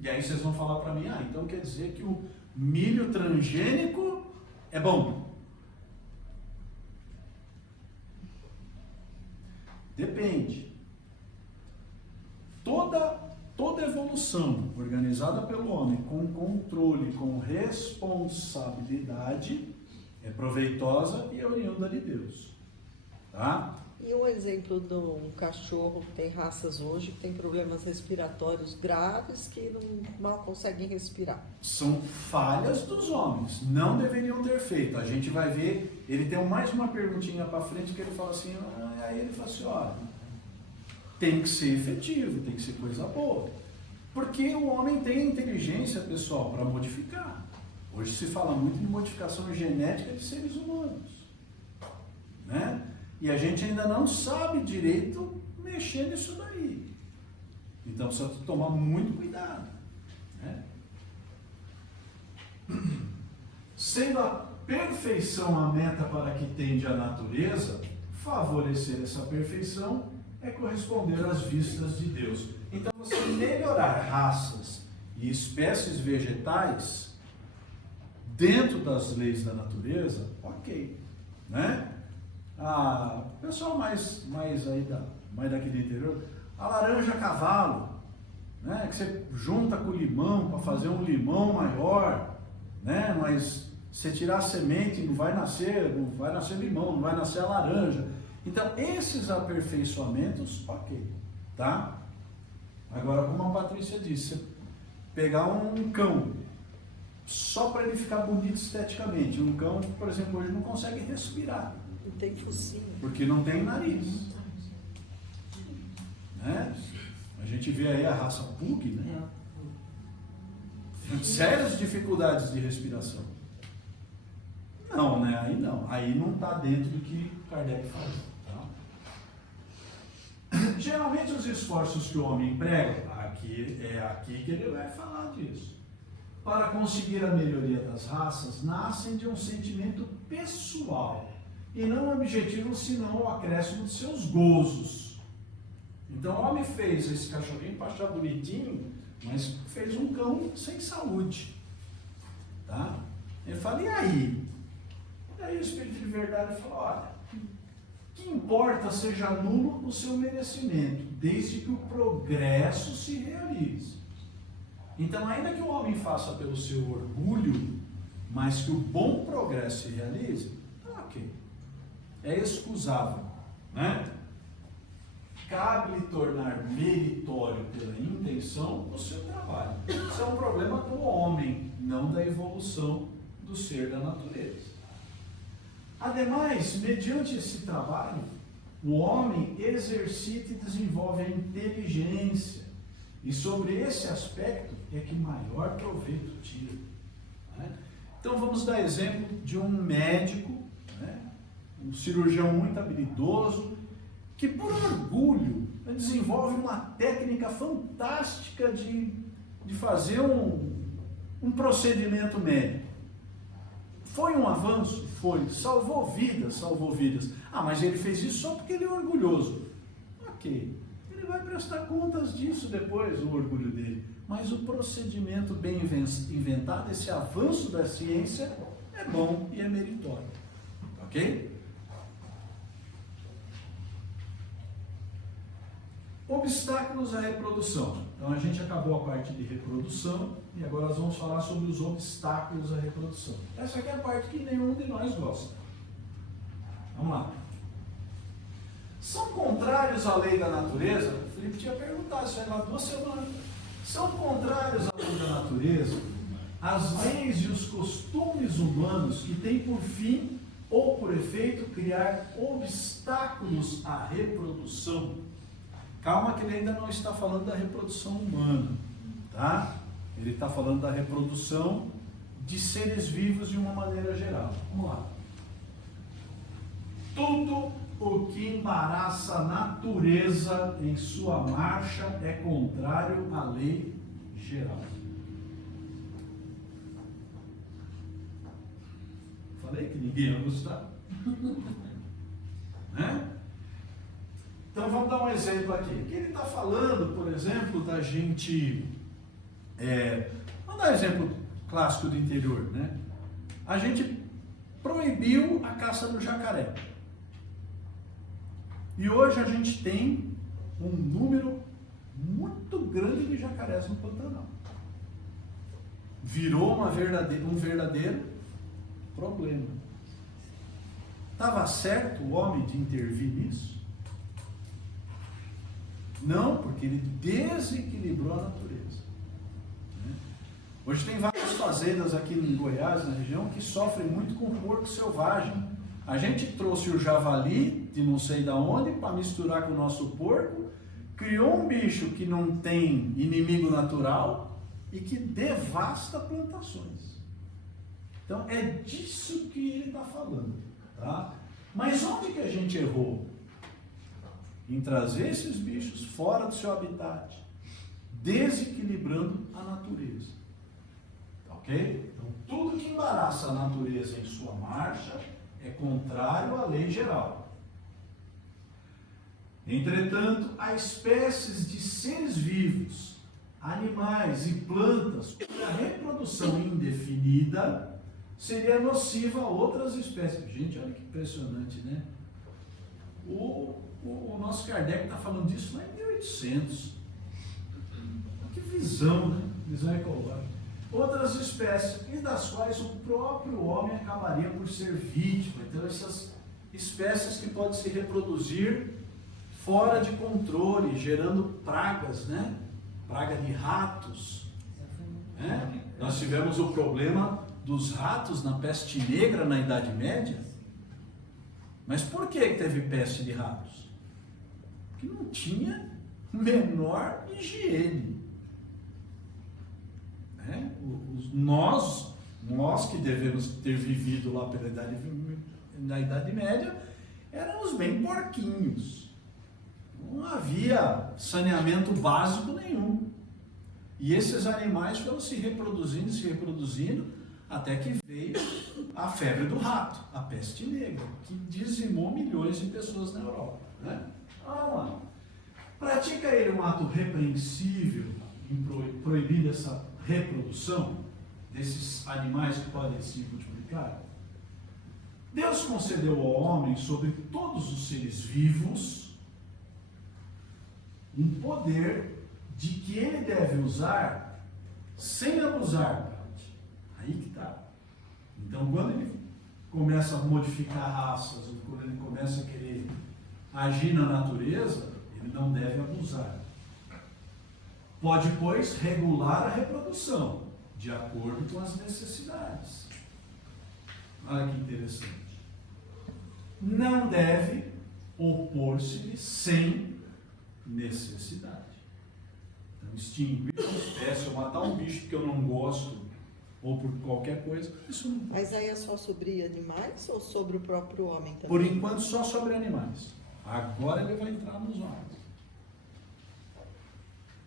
E aí vocês vão falar para mim, então quer dizer que o milho transgênico é bom? Depende. Toda evolução organizada pelo homem com controle, com responsabilidade, é proveitosa e é oriunda de Deus. Tá? E um exemplo de um cachorro que tem raças hoje que tem problemas respiratórios graves que mal conseguem respirar. São falhas dos homens, não deveriam ter feito. A gente vai ver, ele tem mais uma perguntinha para frente que ele fala assim, aí ele fala assim, olha, tem que ser efetivo, tem que ser coisa boa. Porque o homem tem inteligência, pessoal, para modificar. Hoje se fala muito de modificação genética de seres humanos, né? E a gente ainda não sabe direito mexer nisso daí. Então precisa tomar muito cuidado, né? Sendo a perfeição a meta para que tende a natureza, favorecer essa perfeição é corresponder às vistas de Deus. Então você melhorar raças e espécies vegetais dentro das leis da natureza, ok, né? Pessoal mais daqui do interior, a laranja cavalo, né? Que você junta com o limão para fazer um limão maior, né? Mas você tirar a semente não vai nascer limão, não vai nascer a laranja. Então esses aperfeiçoamentos, ok, tá? Agora, como a Patrícia disse, você pegar um cão só para ele ficar bonito esteticamente, um cão, por exemplo, hoje não consegue respirar. Não tem focinho. Porque não tem nariz. Né? A gente vê aí a raça Pug, né? Sérias dificuldades de respiração. Não, né? Aí não. Aí não está dentro do que Kardec falou. Tá? Geralmente os esforços que o homem emprega, aqui que ele vai falar disso, para conseguir a melhoria das raças, nascem de um sentimento pessoal. E não objetivo, senão o acréscimo de seus gozos. Então o homem fez esse cachorrinho para achar bonitinho, mas fez um cão sem saúde. Ele fala, e aí? E aí o Espírito de verdade fala, olha, que importa seja nulo o seu merecimento, desde que o progresso se realize. Então, ainda que o homem faça pelo seu orgulho, mas que o bom progresso se realize, ok. É excusável, né? Cabe-lhe tornar meritório pela intenção o seu trabalho. Isso é um problema do homem, não da evolução do ser da natureza. Ademais, mediante esse trabalho, o homem exercita e desenvolve a inteligência, e sobre esse aspecto é que maior proveito tira. Né? Então vamos dar exemplo de um médico, né? Um cirurgião muito habilidoso, que por orgulho desenvolve uma técnica fantástica de fazer um procedimento médico. Foi um avanço? Foi. Salvou vidas, salvou vidas. Ah, mas ele fez isso só porque ele é orgulhoso. Ok. Ele vai prestar contas disso depois, o orgulho dele. Mas o procedimento bem inventado, esse avanço da ciência, é bom e é meritório. Ok? Obstáculos à reprodução. Então a gente acabou a parte de reprodução e agora nós vamos falar sobre os obstáculos à reprodução. Essa aqui é a parte que nenhum de nós gosta. Vamos lá. São contrários à lei da natureza? O Felipe tinha perguntado isso aí há 2 semanas. São contrários à lei da natureza as leis e os costumes humanos que têm por fim ou por efeito criar obstáculos à reprodução. Calma que ele ainda não está falando da reprodução humana, tá? Ele está falando da reprodução de seres vivos de uma maneira geral. Vamos lá. Tudo o que embaraça a natureza em sua marcha é contrário à lei geral. Falei que ninguém ia gostar. Né? Então vamos dar um exemplo aqui. Que ele está falando, por exemplo, da gente. Vamos dar um exemplo clássico do interior, né? A gente proibiu a caça do jacaré. E hoje a gente tem um número muito grande de jacarés no Pantanal. Virou um verdadeiro problema. Estava certo o homem de intervir nisso? Não, porque ele desequilibrou a natureza. Hoje tem várias fazendas aqui em Goiás, na região, que sofrem muito com porco selvagem. A gente trouxe o javali, de não sei de onde, para misturar com o nosso porco, criou um bicho que não tem inimigo natural e que devasta plantações. Então é disso que ele está falando. Tá? Mas onde que a gente errou? Em trazer esses bichos fora do seu habitat, desequilibrando a natureza. Ok? Então, tudo que embaraça a natureza em sua marcha é contrário à lei geral. Entretanto, há espécies de seres vivos, animais e plantas cuja reprodução indefinida seria nociva a outras espécies. Gente, olha que impressionante, né? O nosso Kardec está falando disso lá em 1800. Que visão, né? Visão ecológica. Outras espécies, e das quais o próprio homem acabaria por ser vítima. Então, essas espécies que podem se reproduzir fora de controle, gerando pragas, né? Praga de ratos. Né? Nós tivemos o problema dos ratos na peste negra na Idade Média. Mas por que teve peste de ratos? Porque não tinha menor higiene. Nós que devemos ter vivido lá na Idade Média, éramos bem porquinhos. Não havia saneamento básico nenhum. E esses animais foram se reproduzindo, até que veio a febre do rato, a peste negra, que dizimou milhões de pessoas na Europa. Né? Vamos lá. Pratica ele um ato repreensível em proibir essa reprodução? desses animais que podem se multiplicar? Deus concedeu ao homem, sobre todos os seres vivos, um poder de que ele deve usar sem abusar. Aí que está. Então, quando ele começa a modificar raças, ou quando ele começa a querer agir na natureza, ele não deve abusar. Pode, pois, regular a reprodução, de acordo com as necessidades. Olha que interessante. Não deve opor-se-lhe sem necessidade. Então, extinguir uma espécie ou matar um bicho que eu não gosto, ou por qualquer coisa, isso não pode. Mas aí é só sobre animais ou sobre o próprio homem também? Por enquanto, só sobre animais. Agora ele vai entrar nos homens.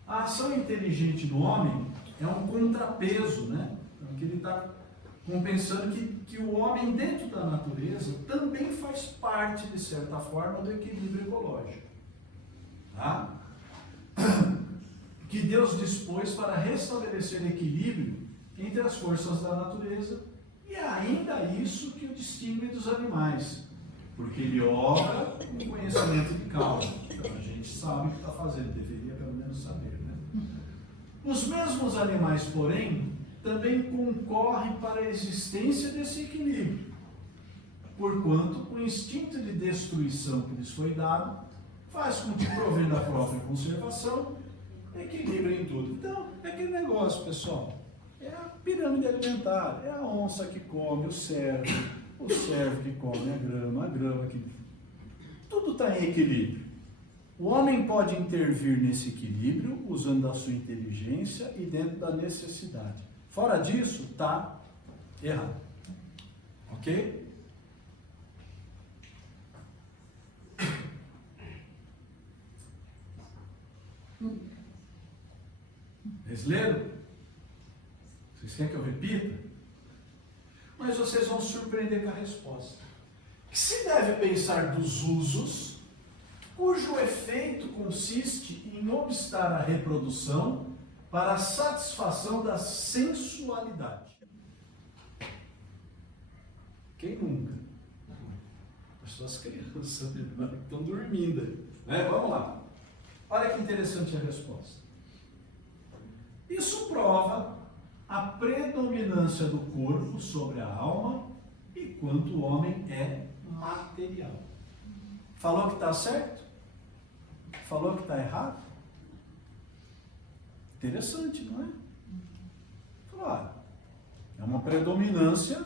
A ação inteligente do homem é um contrapeso, né? Então, que ele está compensando que o homem, dentro da natureza, também faz parte, de certa forma, do equilíbrio ecológico. Tá? Que Deus dispôs para restabelecer equilíbrio entre as forças da natureza, e é ainda isso que o distingue dos animais, porque ele obra com conhecimento de causa. Então a gente sabe o que está fazendo, deveria pelo menos saber, né? Os mesmos animais, porém, também concorrem para a existência desse equilíbrio, porquanto o instinto de destruição que lhes foi dado faz com que, provendo a própria conservação, equilibrem tudo. Então, é aquele negócio, pessoal, é a pirâmide alimentar, é a onça que come o cervo que come a grama que... Tudo está em equilíbrio. O homem pode intervir nesse equilíbrio usando a sua inteligência e dentro da necessidade. Fora disso, está errado. Ok? Vocês leram? Vocês querem que eu repita? Mas vocês vão se surpreender com a resposta. Que se deve pensar dos usos, cujo efeito consiste em obstar a reprodução para a satisfação da sensualidade. Quem nunca? As suas crianças estão dormindo. Né? Vamos lá. Olha que interessante a resposta. Isso prova a predominância do corpo sobre a alma e quanto o homem é material. Falou que está certo? Falou que está errado? Interessante, não é? Claro. É uma predominância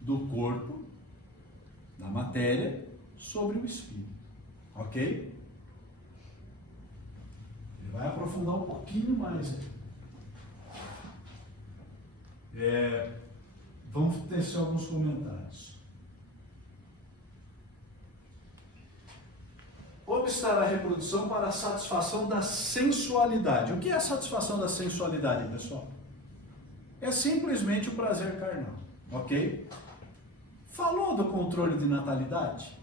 do corpo, da matéria, sobre o espírito. Ok? Ele vai aprofundar um pouquinho mais aqui. Vamos tecer alguns comentários. Obstar a reprodução para a satisfação da sensualidade. O que é a satisfação da sensualidade, pessoal? É simplesmente o prazer carnal, ok? Falou do controle de natalidade?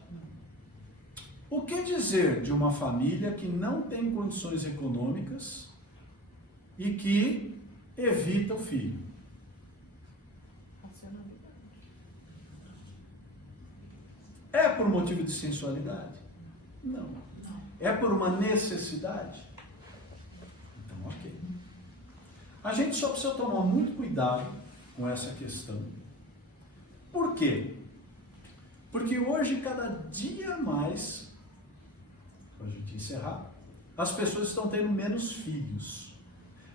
O que dizer de uma família que não tem condições econômicas e que evita o filho? É por motivo de sensualidade? Não. É por uma necessidade? Então, ok. A gente só precisa tomar muito cuidado com essa questão. Por quê? Porque hoje, cada dia mais, para a gente encerrar, as pessoas estão tendo menos filhos.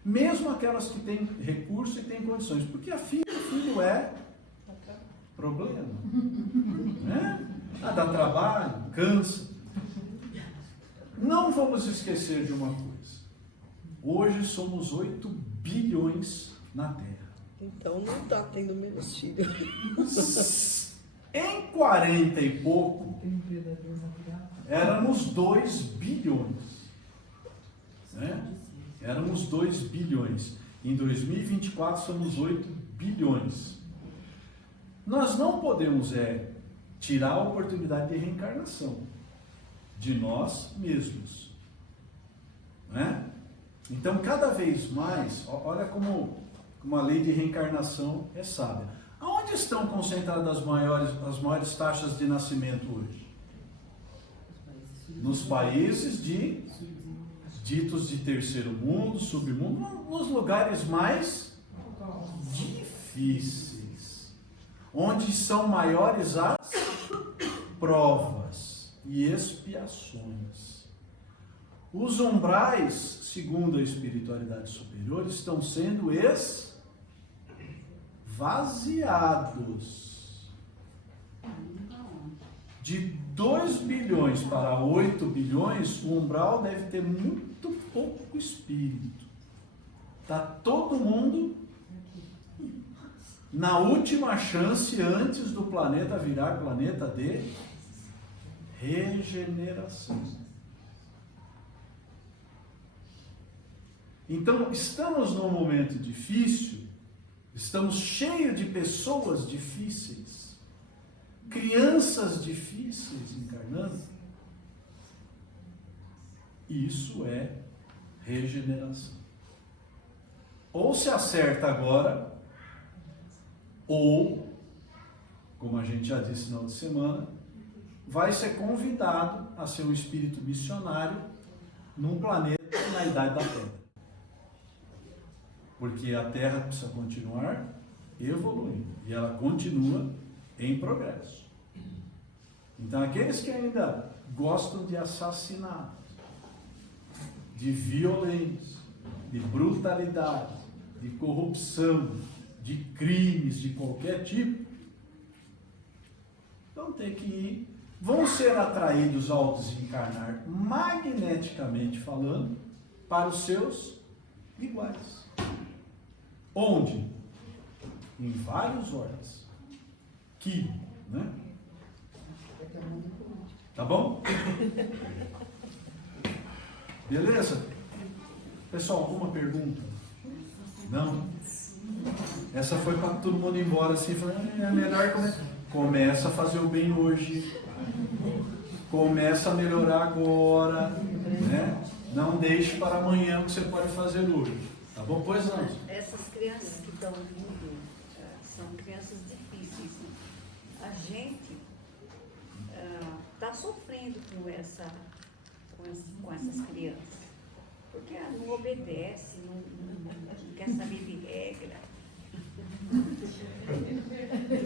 Mesmo aquelas que têm recurso e têm condições. Porque filho é problema. Né? Dá trabalho, cansa. Não vamos esquecer de uma coisa. Hoje somos 8 bilhões na Terra. Então não está tendo menos filhos. Em 40 e pouco, éramos 2 bilhões. Né? Éramos 2 bilhões. Em 2024 somos 8 bilhões. Nós não podemos tirar a oportunidade de reencarnação de nós mesmos. Né? Então, cada vez mais, olha como uma lei de reencarnação é sábia. Aonde estão concentradas as maiores taxas de nascimento hoje? Nos países ditos de terceiro mundo, submundo, nos lugares mais difíceis, onde são maiores as provas e expiações. Os umbrais, segundo a espiritualidade superior, estão sendo esvaziados. De 2 bilhões para 8 bilhões, o umbral deve ter muito pouco espírito. Está todo mundo na última chance antes do planeta virar planeta de regeneração. Então, estamos num momento difícil, estamos cheios de pessoas difíceis, crianças difíceis encarnando. Isso é regeneração. Ou se acerta agora, ou, como a gente já disse na outra semana, vai ser convidado a ser um espírito missionário num planeta na idade da Pedra. Porque a Terra precisa continuar evoluindo. E ela continua em progresso. Então, aqueles que ainda gostam de assassinato, de violência, de brutalidade, de corrupção, de crimes de qualquer tipo, vão ter que ir, vão ser atraídos ao desencarnar, magneticamente falando, para os seus iguais. Onde? Em vários ordens. Que, né? Tá bom? Beleza? Pessoal, alguma pergunta? Não? Essa foi para todo mundo ir embora assim, é melhor começa a fazer o bem hoje. Começa a melhorar agora, né? Não deixe para amanhã o que você pode fazer hoje. Tá bom? Pois não. Essas crianças que estão vindo são crianças difíceis. Né? A gente está sofrendo com essas crianças. Porque não obedece, não quer saber de regra.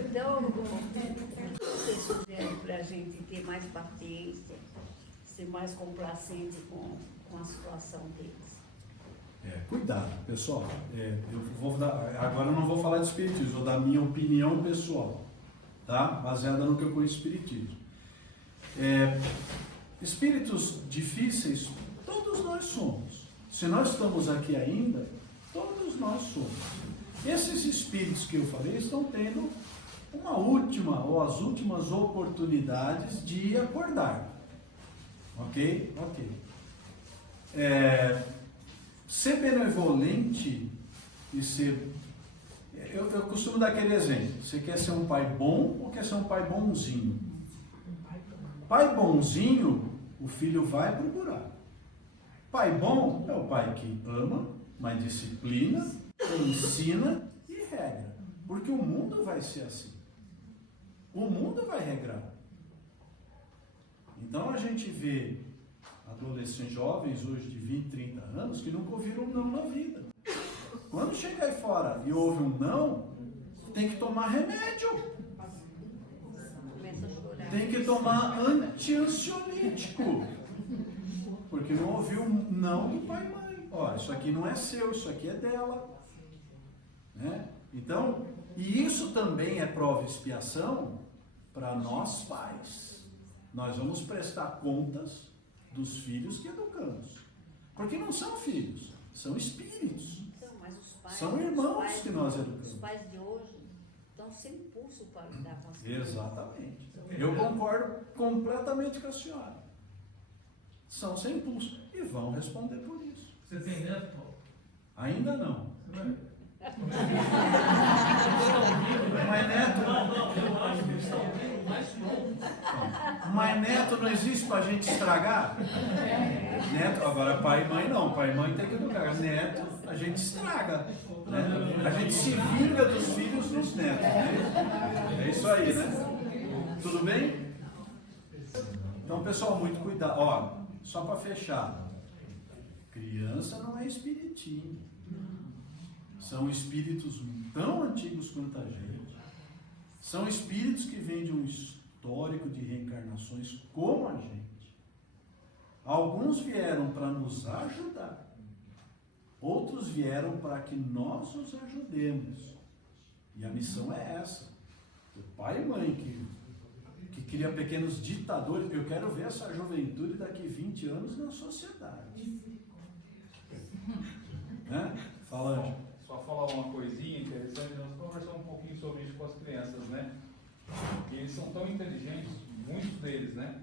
Então, o que vocês sugerem para a gente ter mais paciência, ser mais complacente com a situação deles? Cuidado, pessoal. Agora eu não vou falar de espiritismo, vou dar minha opinião pessoal, tá? Baseada no que eu conheço de espiritismo. Espíritos difíceis, todos nós somos. Se nós estamos aqui ainda, todos nós somos. Esses espíritos que eu falei estão tendo uma última ou as últimas oportunidades de acordar. Ok? Ok. Ser benevolente e ser... Eu costumo dar aquele exemplo. Você quer ser um pai bom ou quer ser um pai bonzinho? Pai bonzinho, o filho vai procurar. Pai bom é o pai que ama, mas disciplina, ensina e regra. Porque o mundo vai ser assim. O mundo vai regrar. Então a gente vê adolescentes jovens hoje de 20, 30 anos que nunca ouviram um não na vida. Quando chega aí fora e ouve um não, tem que tomar remédio. Tem que tomar anti-ansiolítico. Porque não ouviu um não do pai e mãe. Ó, isso aqui não é seu, isso aqui é dela. Né? Então, e isso também é prova e expiação para nós pais. Nós vamos prestar contas dos filhos que educamos. Porque não são filhos, são espíritos. Então, mas os pais, são irmãos que nós educamos. Os pais de hoje estão sem impulso para lidar com as coisas. Exatamente. Eu concordo completamente com a senhora. São sem impulso. E vão responder por isso. Você tem neto, Paulo? Ainda não. Você vai? Mas neto... Não, eu acho que eles estão vindo mais pronto. Mas neto não existe para a gente estragar? Neto, agora pai e mãe não. Pai e mãe tem que educar. Neto, a gente estraga. Né? A gente se vinga dos filhos dos netos. Né? É isso aí, né? Tudo bem? Então, pessoal, muito cuidado. Ó, só para fechar. Criança não é espiritinho. São espíritos tão antigos quanto a gente. São espíritos que vêm de um histórico de reencarnações como a gente. Alguns vieram para nos ajudar. Outros vieram para que nós os ajudemos. E a missão é essa. O pai e mãe que cria pequenos ditadores. Eu quero ver essa juventude daqui 20 anos na sociedade. Né? Fala, Ângelo. Só falar uma coisinha interessante, nós conversamos um pouquinho sobre isso com as crianças, né? E eles são tão inteligentes, muitos deles, né?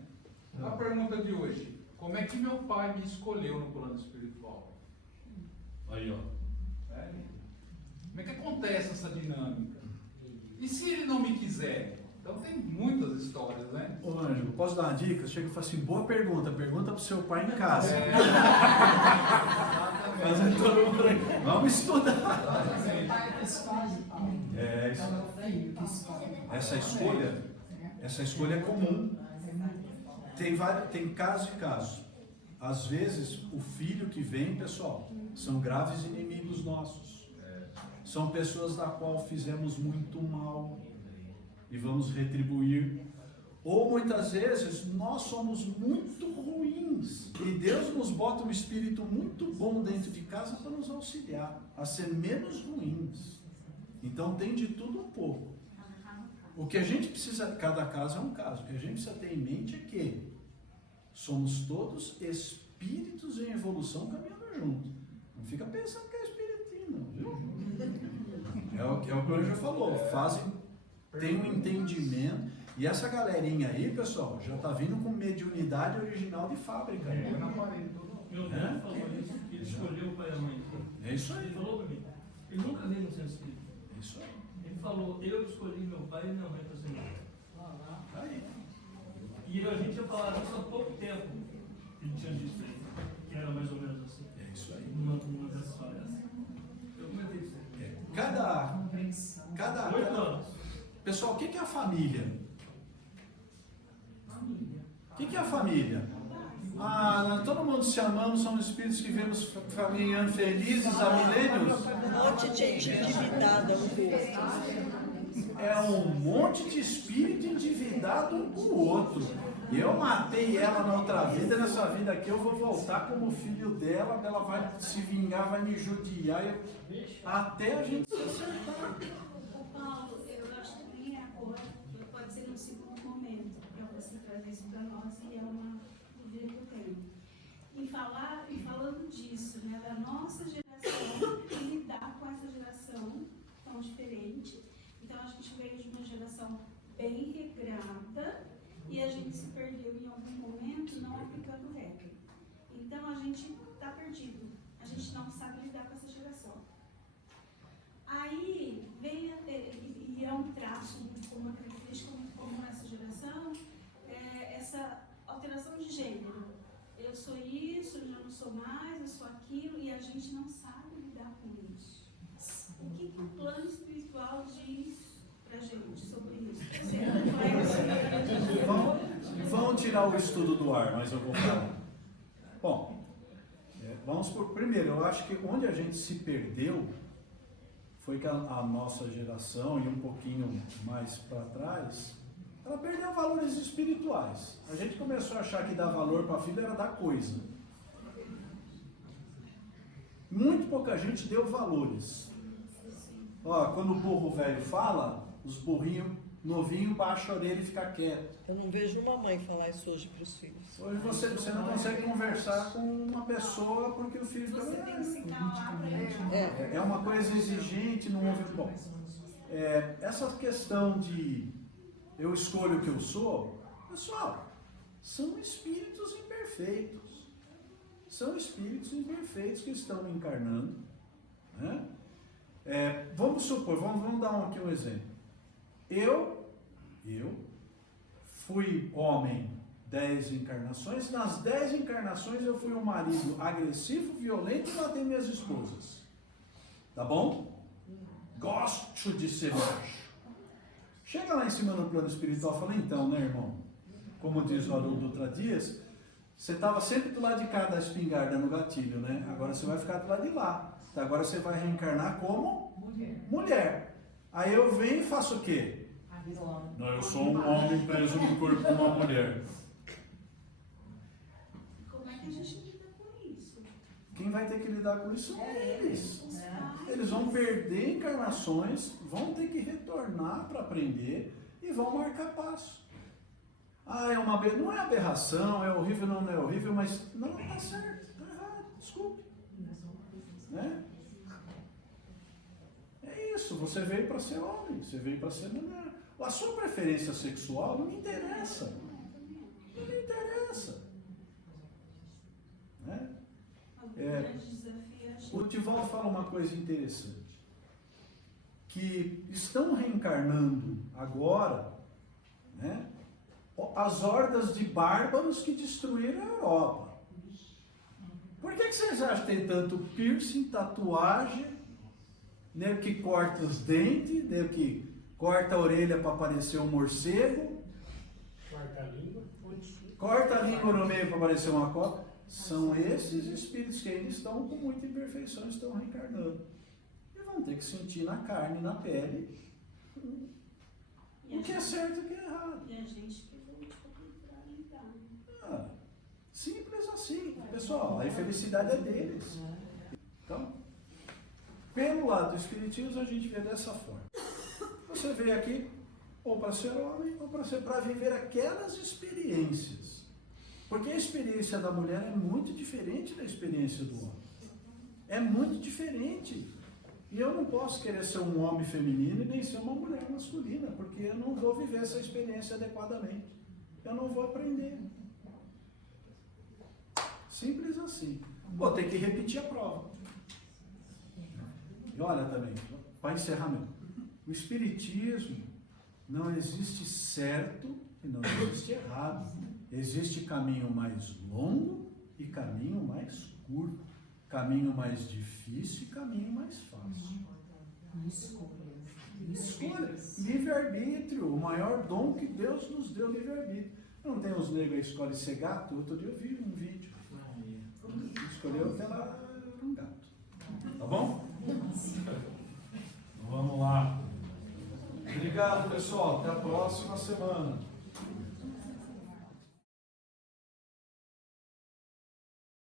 A pergunta de hoje: como é que meu pai me escolheu no plano espiritual? Aí, ó. É? Como é que acontece essa dinâmica? E se ele não me quiser? Então tem muitas histórias, né? Ô Ângelo, posso dar uma dica? Chega e fala assim, boa pergunta, pergunta pro seu pai em casa. Mas todo mundo aqui. Vamos estudar. É isso. Essa escolha é comum. Tem caso e caso. Às vezes, o filho que vem, pessoal, são graves inimigos nossos. São pessoas da qual fizemos muito mal e vamos retribuir. Ou muitas vezes nós somos muito ruins e Deus nos bota um espírito muito bom dentro de casa para nos auxiliar a ser menos ruins. Então tem de tudo um pouco. O que a gente precisa, cada caso é um caso, o que a gente precisa ter em mente é que somos todos espíritos em evolução caminhando juntos. Não fica pensando que é espiritinho, não, viu? É o que o Anjo falou, tem um entendimento. E essa galerinha aí, pessoal, já está vindo com mediunidade original de fábrica. Meu neto falou isso, que ele escolheu o pai e a mãe. É isso aí. Ele falou para mim, ele nunca veio no centro espírita. É isso aí. Ele falou, eu escolhi meu pai e minha mãe para ser meu. Aí. E a gente tinha falado isso há pouco tempo. Ele tinha dito aí, que era mais ou menos assim. É isso aí. Numa dessas histórias. Eu comentei isso aí. Cada 8 anos. Pessoal, o que é a família? O que é a família? Todo mundo se amando, somos espíritos que vemos caminhando felizes há milênios. Um monte de gente endividada um com o outro. É um monte de espírito endividado um com o outro. Eu matei ela na outra vida, nessa vida aqui eu vou voltar como filho dela, ela vai se vingar, vai me judiar, até a gente se acertar. Paulo, eu acho que nem é agora, pode ser num segundo momento, para você trazer isso para nós, e é uma dúvida que eu tenho. E falando disso, né, da nossa geração, e lidar com essa geração tão diferente. Então, a gente veio de uma geração bem regrada e a gente se perdeu em algum momento não aplicando regra. Então, a gente está perdido. A gente não sabe lidar com essa geração. Aí, e é um traço, uma característica muito comum nessa geração, essa alteração de gênero. Eu sou isso, eu já não sou mais, eu sou aquilo, e a gente não sabe lidar com isso. O que o plano espiritual diz pra gente sobre isso? Vamos tirar o estudo do ar, mas eu vou falar. Bom, vamos por primeiro, eu acho que onde a gente se perdeu foi que a nossa geração, e um pouquinho mais para trás, ela perdeu valores espirituais. A gente começou a achar que dar valor para a vida era dar coisa. Muito pouca gente deu valores. Quando o burro velho fala, os burrinhos novinhos baixam a orelha e ficam quietos. Eu não vejo uma mãe falar isso hoje para os filhos. Hoje você não consegue conversar com uma pessoa porque o filho Você tem que se calar para ele. é uma coisa exigente, não ouve. Bom, essa questão de eu escolho o que eu sou, pessoal, são espíritos imperfeitos. São espíritos imperfeitos que estão encarnando. Né? Vamos supor, vamos dar aqui um exemplo. Eu fui homem 10 encarnações, nas 10 encarnações eu fui um marido agressivo, violento e matei minhas esposas. Tá bom? Gosto de ser macho. Chega lá em cima no plano espiritual e fala, então, né, irmão? Como diz o Haroldo Dutra Dias, você estava sempre do lado de cá da espingarda no gatilho, né? Agora você vai ficar do lado de lá. Então, agora você vai reencarnar como mulher. Aí eu venho e faço o quê? Não, eu sou um homem preso no corpo de uma mulher. Como é que a gente lida com isso? Quem vai ter que lidar com isso são eles. Eles vão perder encarnações, vão ter que retornar para aprender e vão marcar passo. Ah, não é aberração, é horrível, não é horrível, mas não está certo, está errado, desculpe. Né? É isso, você veio para ser homem, você veio para ser mulher. A sua preferência sexual não me interessa. Não me interessa. Né? O Divaldo fala uma coisa interessante, que estão reencarnando agora, né, as hordas de bárbaros que destruíram a Europa. Por que vocês acham que tem tanto piercing, tatuagem, nego que corta os dentes, nego que corta a orelha para aparecer um morcego, corta a língua no meio para aparecer uma cobra? São esses espíritos que ainda estão com muita imperfeição, estão reencarnando. E vão ter que sentir na carne, na pele, o que é certo e o que é errado. E a gente que vai lidar. Simples assim. Pessoal, a infelicidade é deles. Então, pelo lado do espiritismo, a gente vê dessa forma. Você veio aqui ou para ser homem ou para viver aquelas experiências. Porque a experiência da mulher é muito diferente da experiência do homem. É muito diferente. E eu não posso querer ser um homem feminino e nem ser uma mulher masculina, porque eu não vou viver essa experiência adequadamente. Eu não vou aprender. Simples assim. Vou ter que repetir a prova. E olha também, para encerramento. O espiritismo não existe certo e não existe errado. Existe caminho mais longo e caminho mais curto. Caminho mais difícil e caminho mais fácil. Escolha. Livre-arbítrio. O maior dom que Deus nos deu, livre-arbítrio. Não tem os negros aí que escolhem ser gato? Outro dia eu vi um vídeo. Escolheu que ela era um gato. Tá bom? Vamos lá. Obrigado, pessoal. Até a próxima semana.